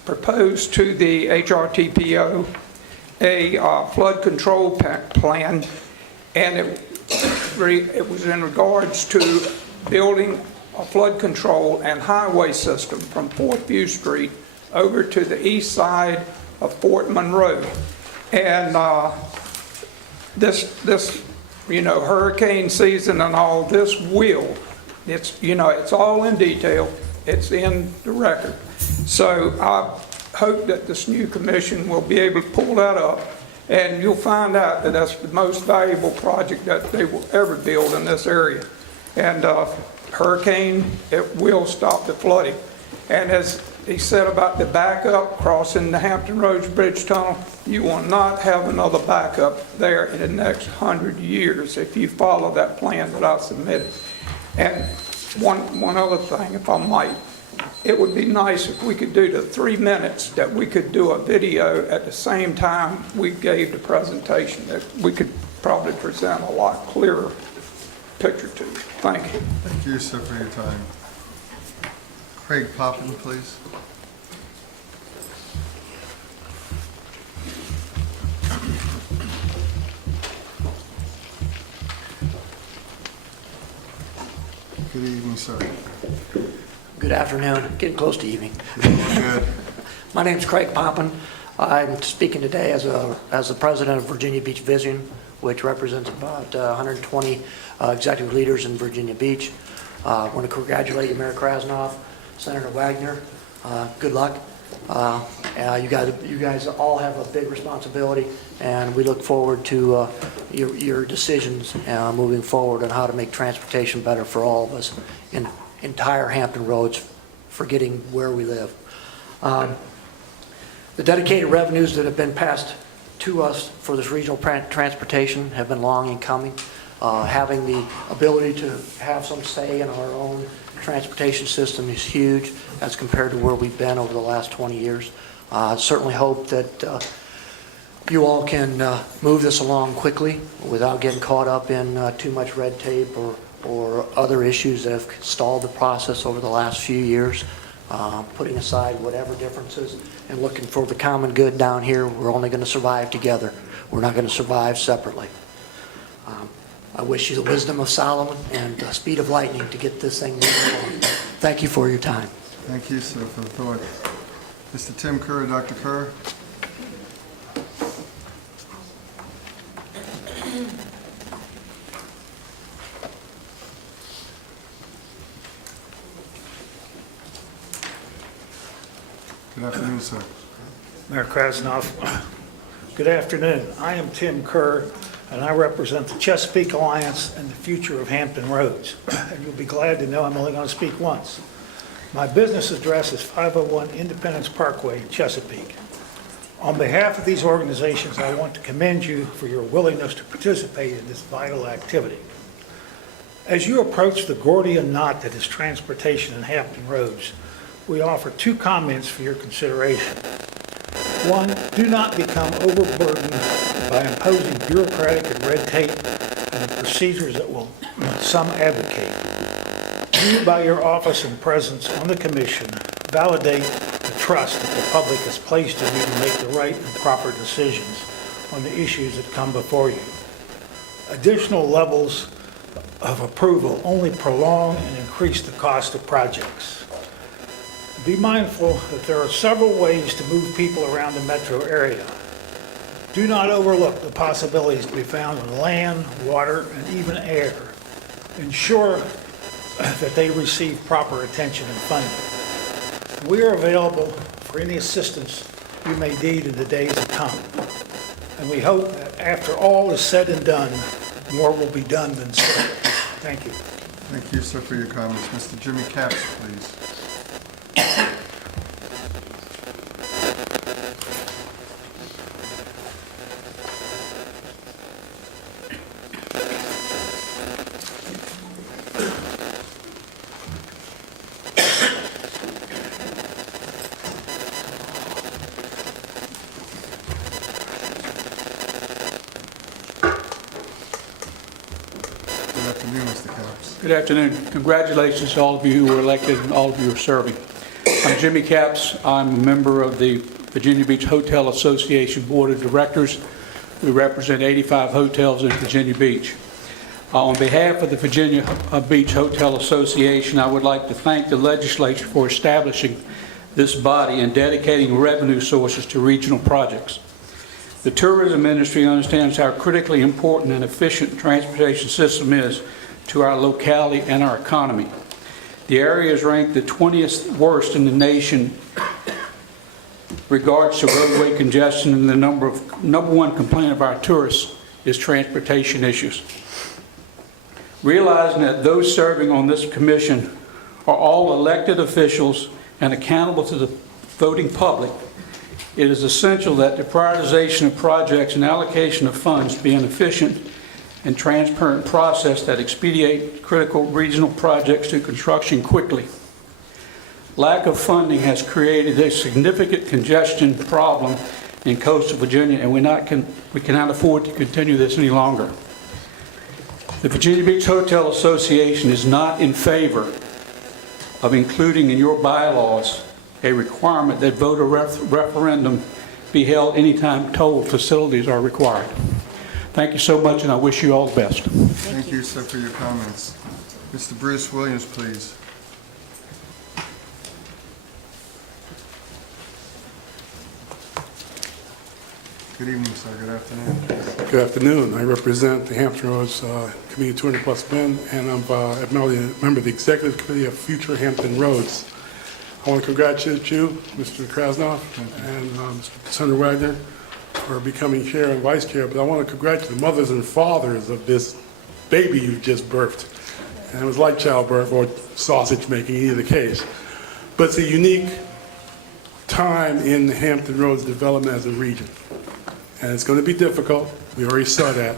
proposed to the HRTPO a flood control plan, and it was in regards to building a flood control and highway system from 4th View Street over to the east side of Fort Monroe. And this, hurricane season and all, this will, it's all in detail, it's in the record. So I hope that this new commission will be able to pull that up, and you'll find out that that's the most valuable project that they will ever build in this area. And hurricane, it will stop the flooding. And as he said about the backup crossing the Hampton Roads Bridge Tunnel, you will not have another backup there in the next 100 years if you follow that plan that I submitted. And one other thing, if I might, it would be nice if we could do the 3 minutes that we could do a video at the same time we gave the presentation, that we could probably present a lot clearer picture to you. Thank you. Thank you, sir, for your time. Craig Poppin, please. Good evening, sir. Good afternoon. Getting close to evening. Good. My name's Craig Poppin. I'm speaking today as the president of Virginia Beach Vision, which represents about 120 executive leaders in Virginia Beach. I want to congratulate you, Mayor Krasnoff, Senator Wagner. Good luck. You guys all have a big responsibility, and we look forward to your decisions moving forward on how to make transportation better for all of us in entire Hampton Roads, forgetting where we live. The dedicated revenues that have been passed to us for this regional transportation have been long in coming. Having the ability to have some say in our own transportation system is huge as compared to where we've been over the last 20 years. I certainly hope that you all can move this along quickly without getting caught up in too much red tape or other issues that have stalled the process over the last few years. Putting aside whatever differences and looking for the common good down here. We're only going to survive together. We're not going to survive separately. I wish you the wisdom of Solomon and the speed of lightning to get this thing moving along. Thank you for your time. Thank you, sir, for the thought. Mr. Tim Kerr, Dr. Kerr. Good afternoon, sir. Mayor Krasnoff, good afternoon. I am Tim Kerr, and I represent the Chesapeake Alliance and the future of Hampton Roads. And you'll be glad to know I'm only going to speak once. My business address is 501 Independence Parkway, Chesapeake. On behalf of these organizations, I want to commend you for your willingness to participate in this vital activity. As you approach the Gordian knot that is transportation in Hampton Roads, we offer 2 comments for your consideration. 1, do not become overburdened by imposing bureaucratic and red tape and the procedures that will some advocate. You, by your office and presence on the commission, validate the trust that the public has placed in you to make the right and proper decisions on the issues that come before you. Additional levels of approval only prolong and increase the cost of projects. Be mindful that there are several ways to move people around the metro area. Do not overlook the possibilities to be found in land, water, and even air. Ensure that they receive proper attention and funding. We are available for any assistance you may need in the days to come. And we hope that after all is said and done, more will be done than said. Thank you. Thank you, sir, for your comments. Mr. Jimmy Capps, please. Good afternoon, Mr. Capps. Good afternoon. Congratulations to all of you who were elected and all of you who are serving. I'm Jimmy Capps. I'm a member of the Virginia Beach Hotel Association Board of Directors. We represent 85 hotels in Virginia Beach. On behalf of the Virginia Beach Hotel Association, I would like to thank the legislature for establishing this body and dedicating revenue sources to regional projects. The tourism industry understands how critically important and efficient transportation system is to our locality and our economy. The area is ranked the 20th worst in the nation regards to roadway congestion, and the number one complaint of our tourists is transportation issues. Realizing that those serving on this commission are all elected officials and accountable to the voting public, it is essential that the prioritization of projects and allocation of funds be an efficient and transparent process that expedite critical regional projects to construction quickly. Lack of funding has created a significant congestion problem in coastal Virginia, and we cannot afford to continue this any longer. The Virginia Beach Hotel Association is not in favor of including in your bylaws a requirement that voter referendum be held anytime toll facilities are required. Thank you so much, and I wish you all the best. Thank you, sir, for your comments. Mr. Bruce Williams, please. Good evening, sir. Good afternoon. Good afternoon. I represent the Hampton Roads Committee 200+ Men, and I'm a member of the Executive Committee of Future Hampton Roads. I want to congratulate you, Mr. Krasnoff, and Mr. Senator Wagner for becoming chair and vice chair, but I want to congratulate the mothers and fathers of this baby you just birthed. And it was like childbirth or sausage making, in either case. But it's a unique time in the Hampton Roads development as a region. And it's going to be difficult. We already saw that,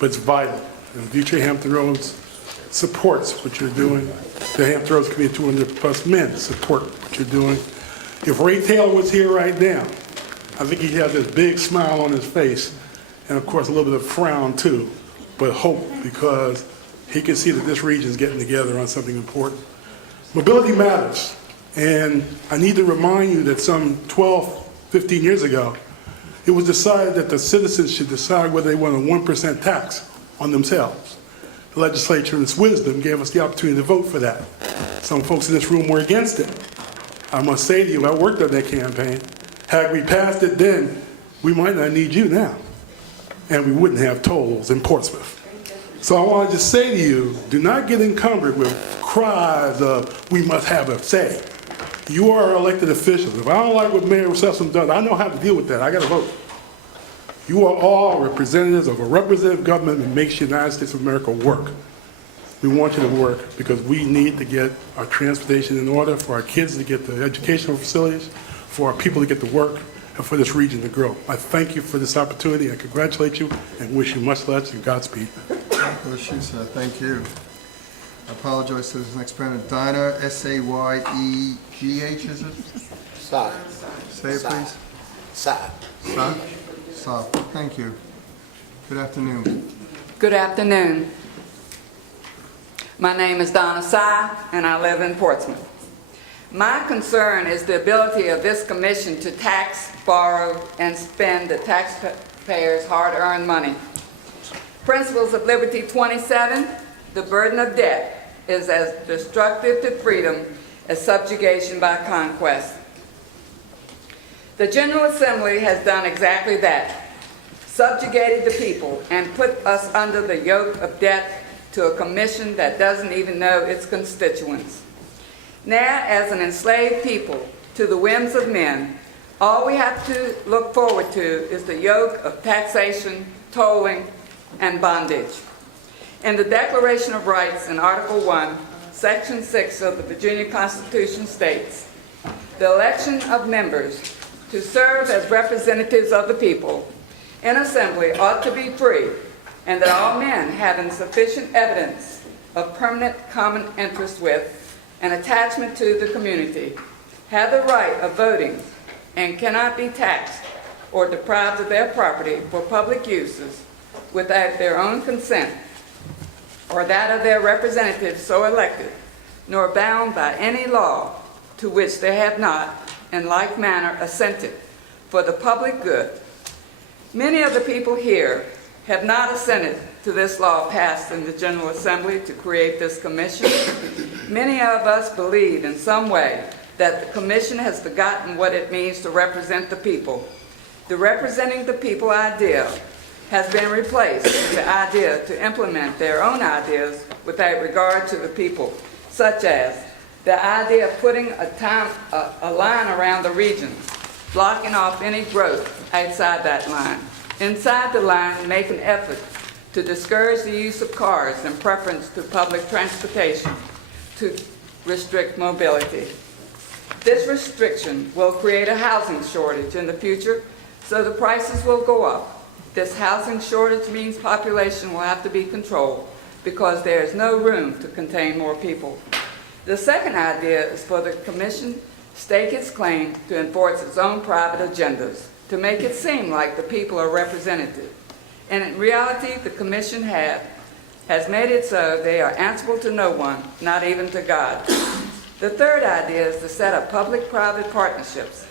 but it's vital. And Future Hampton Roads supports what you're doing. The Hampton Roads Committee 200+ Men support what you're doing. If Ray Taylor was here right now, I think he'd have this big smile on his face, and of course a little bit of frown too, but hope, because he can see that this region is getting together on something important. Mobility matters, and I need to remind you that some 12, 15 years ago, it was decided that the citizens should decide whether they want a 1% tax on themselves. The legislature, in its wisdom, gave us the opportunity to vote for that. Some folks in this room were against it. I must say to you, I worked on that campaign. Had we passed it then, we might not need you now. And we wouldn't have tolls in Portsmouth. So I want to just say to you, do not get encumbered with cries of, we must have a say. You are elected officials. If I don't like what Mayor Sessom does, I know how to deal with that. I got to vote. You are all representatives of a representative government that makes the United States of America work. We want you to work because we need to get our transportation in order, for our kids to get the educational facilities, for our people to get to work, and for this region to grow. I thank you for this opportunity. I congratulate you and wish you much success and Godspeed. Bless you, sir. Thank you. I apologize to this next parent. Dinah, S-A-Y-E-G-H, is it? Sa. Say it, please. Sa. Sa? Sa. Thank you. Good afternoon. Good afternoon. My name is Donna Sy, and I live in Portsmouth. My concern is the ability of this commission to tax, borrow, and spend the taxpayers' hard-earned money. Principles of Liberty 27, the burden of debt is as destructive to freedom as subjugation by conquest. The General Assembly has done exactly that, subjugated the people and put us under the yoke of debt to a commission that doesn't even know its constituents. Now, as an enslaved people to the whims of men, all we have to look forward to is the yoke of taxation, tolling, and bondage. In the Declaration of Rights in Article 1, Section 6 of the Virginia Constitution states, "The election of members to serve as representatives of the people in assembly ought to be free, and that all men having sufficient evidence of permanent common interest with and attachment to the community have the right of voting and cannot be taxed or deprived of their property for public uses without their own consent or that of their representatives so elected, nor bound by any law to which they have not in like manner assented for the public good." Many of the people here have not assented to this law passed in the General Assembly to create this commission. Many of us believe in some way that the commission has forgotten what it means to represent the people. The representing the people idea has been replaced with the idea to implement their own ideas without regard to the people, such as the idea of putting a line around the region, blocking off any growth outside that line. Inside the line, make an effort to discourage the use of cars in preference to public transportation to restrict mobility. This restriction will create a housing shortage in the future, so the prices will go up. This housing shortage means population will have to be controlled because there is no room to contain more people. The second idea is for the commission stake its claim to enforce its own private agendas, to make it seem like the people are represented. And in reality, the commission has made it so they are answerable to no one, not even to God. The third idea is to set up public-private partnerships.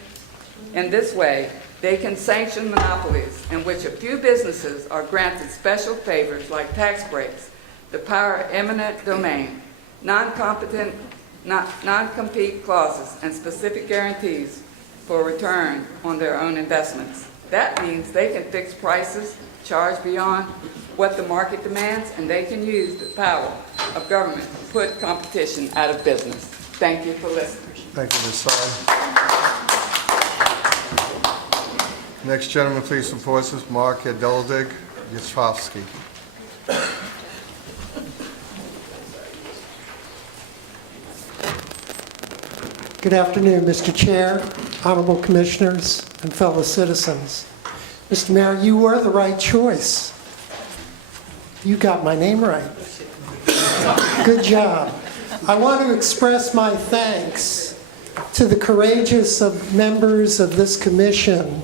In this way, they can sanction monopolies in which a few businesses are granted special favors like tax breaks, the power of eminent domain, non-compete clauses, and specific guarantees for return on their own investments. That means they can fix prices, charge beyond what the market demands, and they can use the power of government to put competition out of business. Thank you for listening. Thank you, Ms. Sy. Next gentleman, please, from Portsmouth, Mark Deldig Yachowski. Good afternoon, Mr. Chair, honorable commissioners, and fellow citizens. Mr. Mayor, you were the right choice. You got my name right. Good job. I want to express my thanks to the courageous members of this commission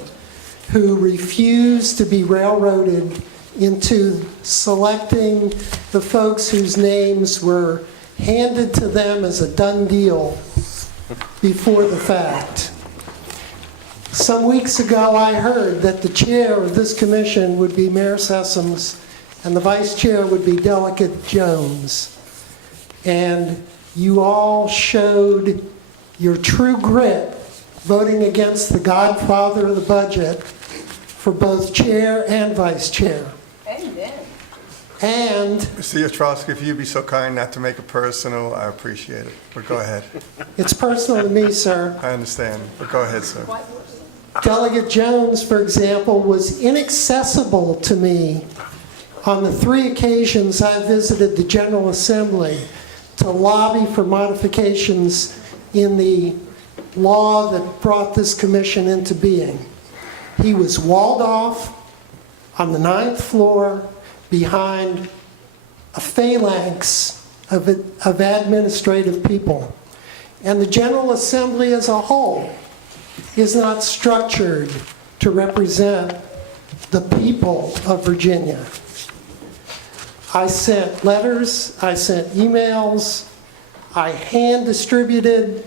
who refused to be railroaded into selecting the folks whose names were handed to them as a done deal before the fact. Some weeks ago, I heard that the chair of this commission would be Mayor Sessoms and the vice chair would be Delegate Jones. And you all showed your true grit voting against the godfather of the budget for both chair and vice chair. Amen. And Mr. Yachowski, if you'd be so kind not to make it personal, I appreciate it. But go ahead. It's personal to me, sir. I understand, but go ahead, sir. Delegate Jones, for example, was inaccessible to me on the 3 occasions I visited the General Assembly to lobby for modifications in the law that brought this commission into being. He was walled off on the 9th floor behind a phalanx of administrative people. And the General Assembly as a whole is not structured to represent the people of Virginia. I sent letters, I sent emails, I hand distributed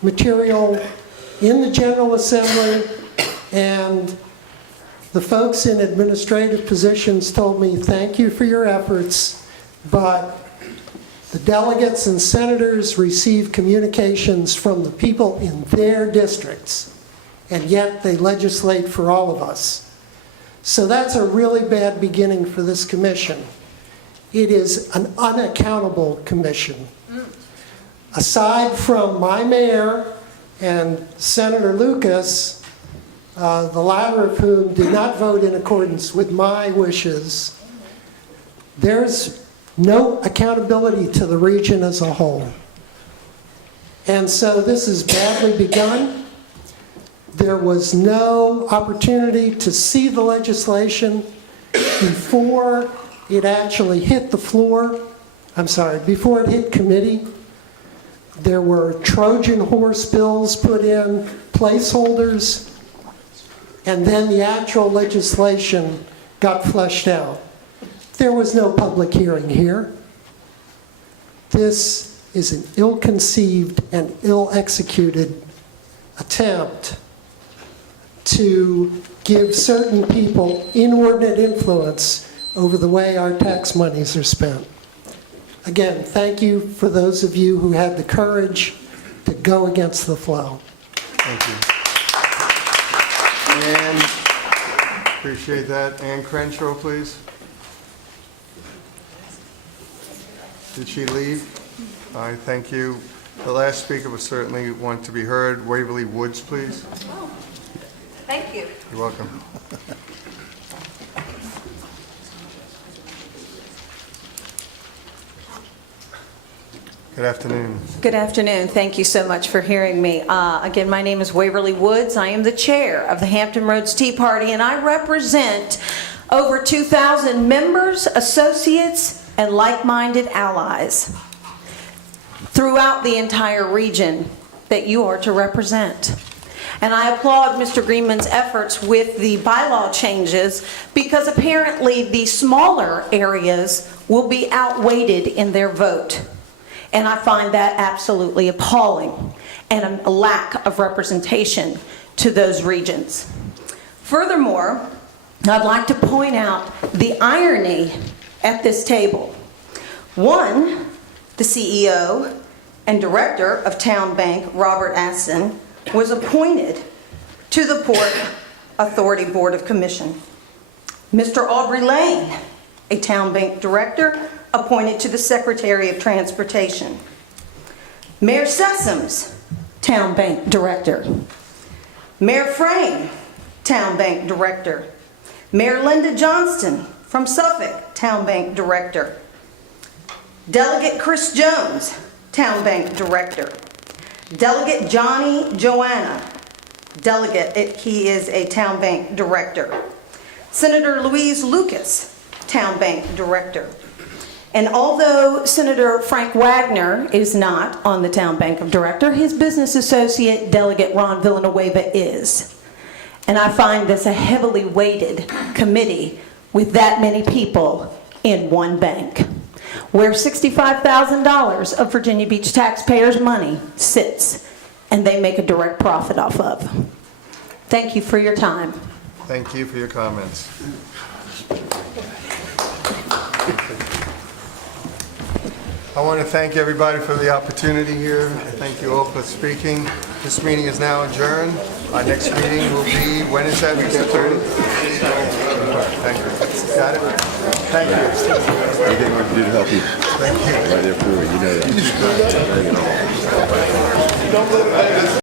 material in the General Assembly, and the folks in administrative positions told me, thank you for your efforts, but the delegates and senators receive communications from the people in their districts, and yet they legislate for all of us. So that's a really bad beginning for this commission. It is an unaccountable commission. Aside from my mayor and Senator Lucas, the latter of whom did not vote in accordance with my wishes, there's no accountability to the region as a whole. And so this is badly begun. There was no opportunity to see the legislation before it actually hit the floor. I'm sorry, before it hit committee. There were Trojan horse bills put in, placeholders, and then the actual legislation got fleshed out. There was no public hearing here. This is an ill-conceived and ill-executed attempt to give certain people inordinate influence over the way our tax monies are spent. Again, thank you for those of you who had the courage to go against the flow. Thank you. And appreciate that. Ann Crenshaw, please. Did she leave? All right, thank you. The last speaker will certainly want to be heard. Waverly Woods, please. Thank you. You're welcome. Good afternoon. Good afternoon. Thank you so much for hearing me. Again, my name is Waverly Woods. I am the chair of the Hampton Roads Tea Party, and I represent over 2,000 members, associates, and like-minded allies throughout the entire region that you are to represent. And I applaud Mr. Greenman's efforts with the bylaw changes because apparently the smaller areas will be outweighted in their vote. And I find that absolutely appalling and a lack of representation to those regions. Furthermore, I'd like to point out the irony at this table. One, the CEO and director of Town Bank, Robert Aston, was appointed to the Port Authority Board of Commission. Mr. Aubrey Lane, a Town Bank director, appointed to the Secretary of Transportation. Mayor Sessoms, Town Bank Director. Mayor Frame, Town Bank Director. Mayor Linda Johnston from Suffolk, Town Bank Director. Delegate Chris Jones, Town Bank Director. Delegate Johnny Joanna, delegate, he is a Town Bank Director. Senator Louise Lucas, Town Bank Director. And although Senator Frank Wagner is not on the Town Bank of Director, his business associate, Delegate Ron Villanueva, is. And I find this a heavily weighted committee with that many people in one bank, where $65,000 of Virginia Beach taxpayers' money sits, and they make a direct profit off of. Thank you for your time. Thank you for your comments. I want to thank everybody for the opportunity here. Thank you all for speaking. This meeting is now adjourned. Our next meeting will be, when is that, Mr. Attorney? Thank you. Got it? Thank you. Anything I can do to help you? Thank you. Right there for you, you know that.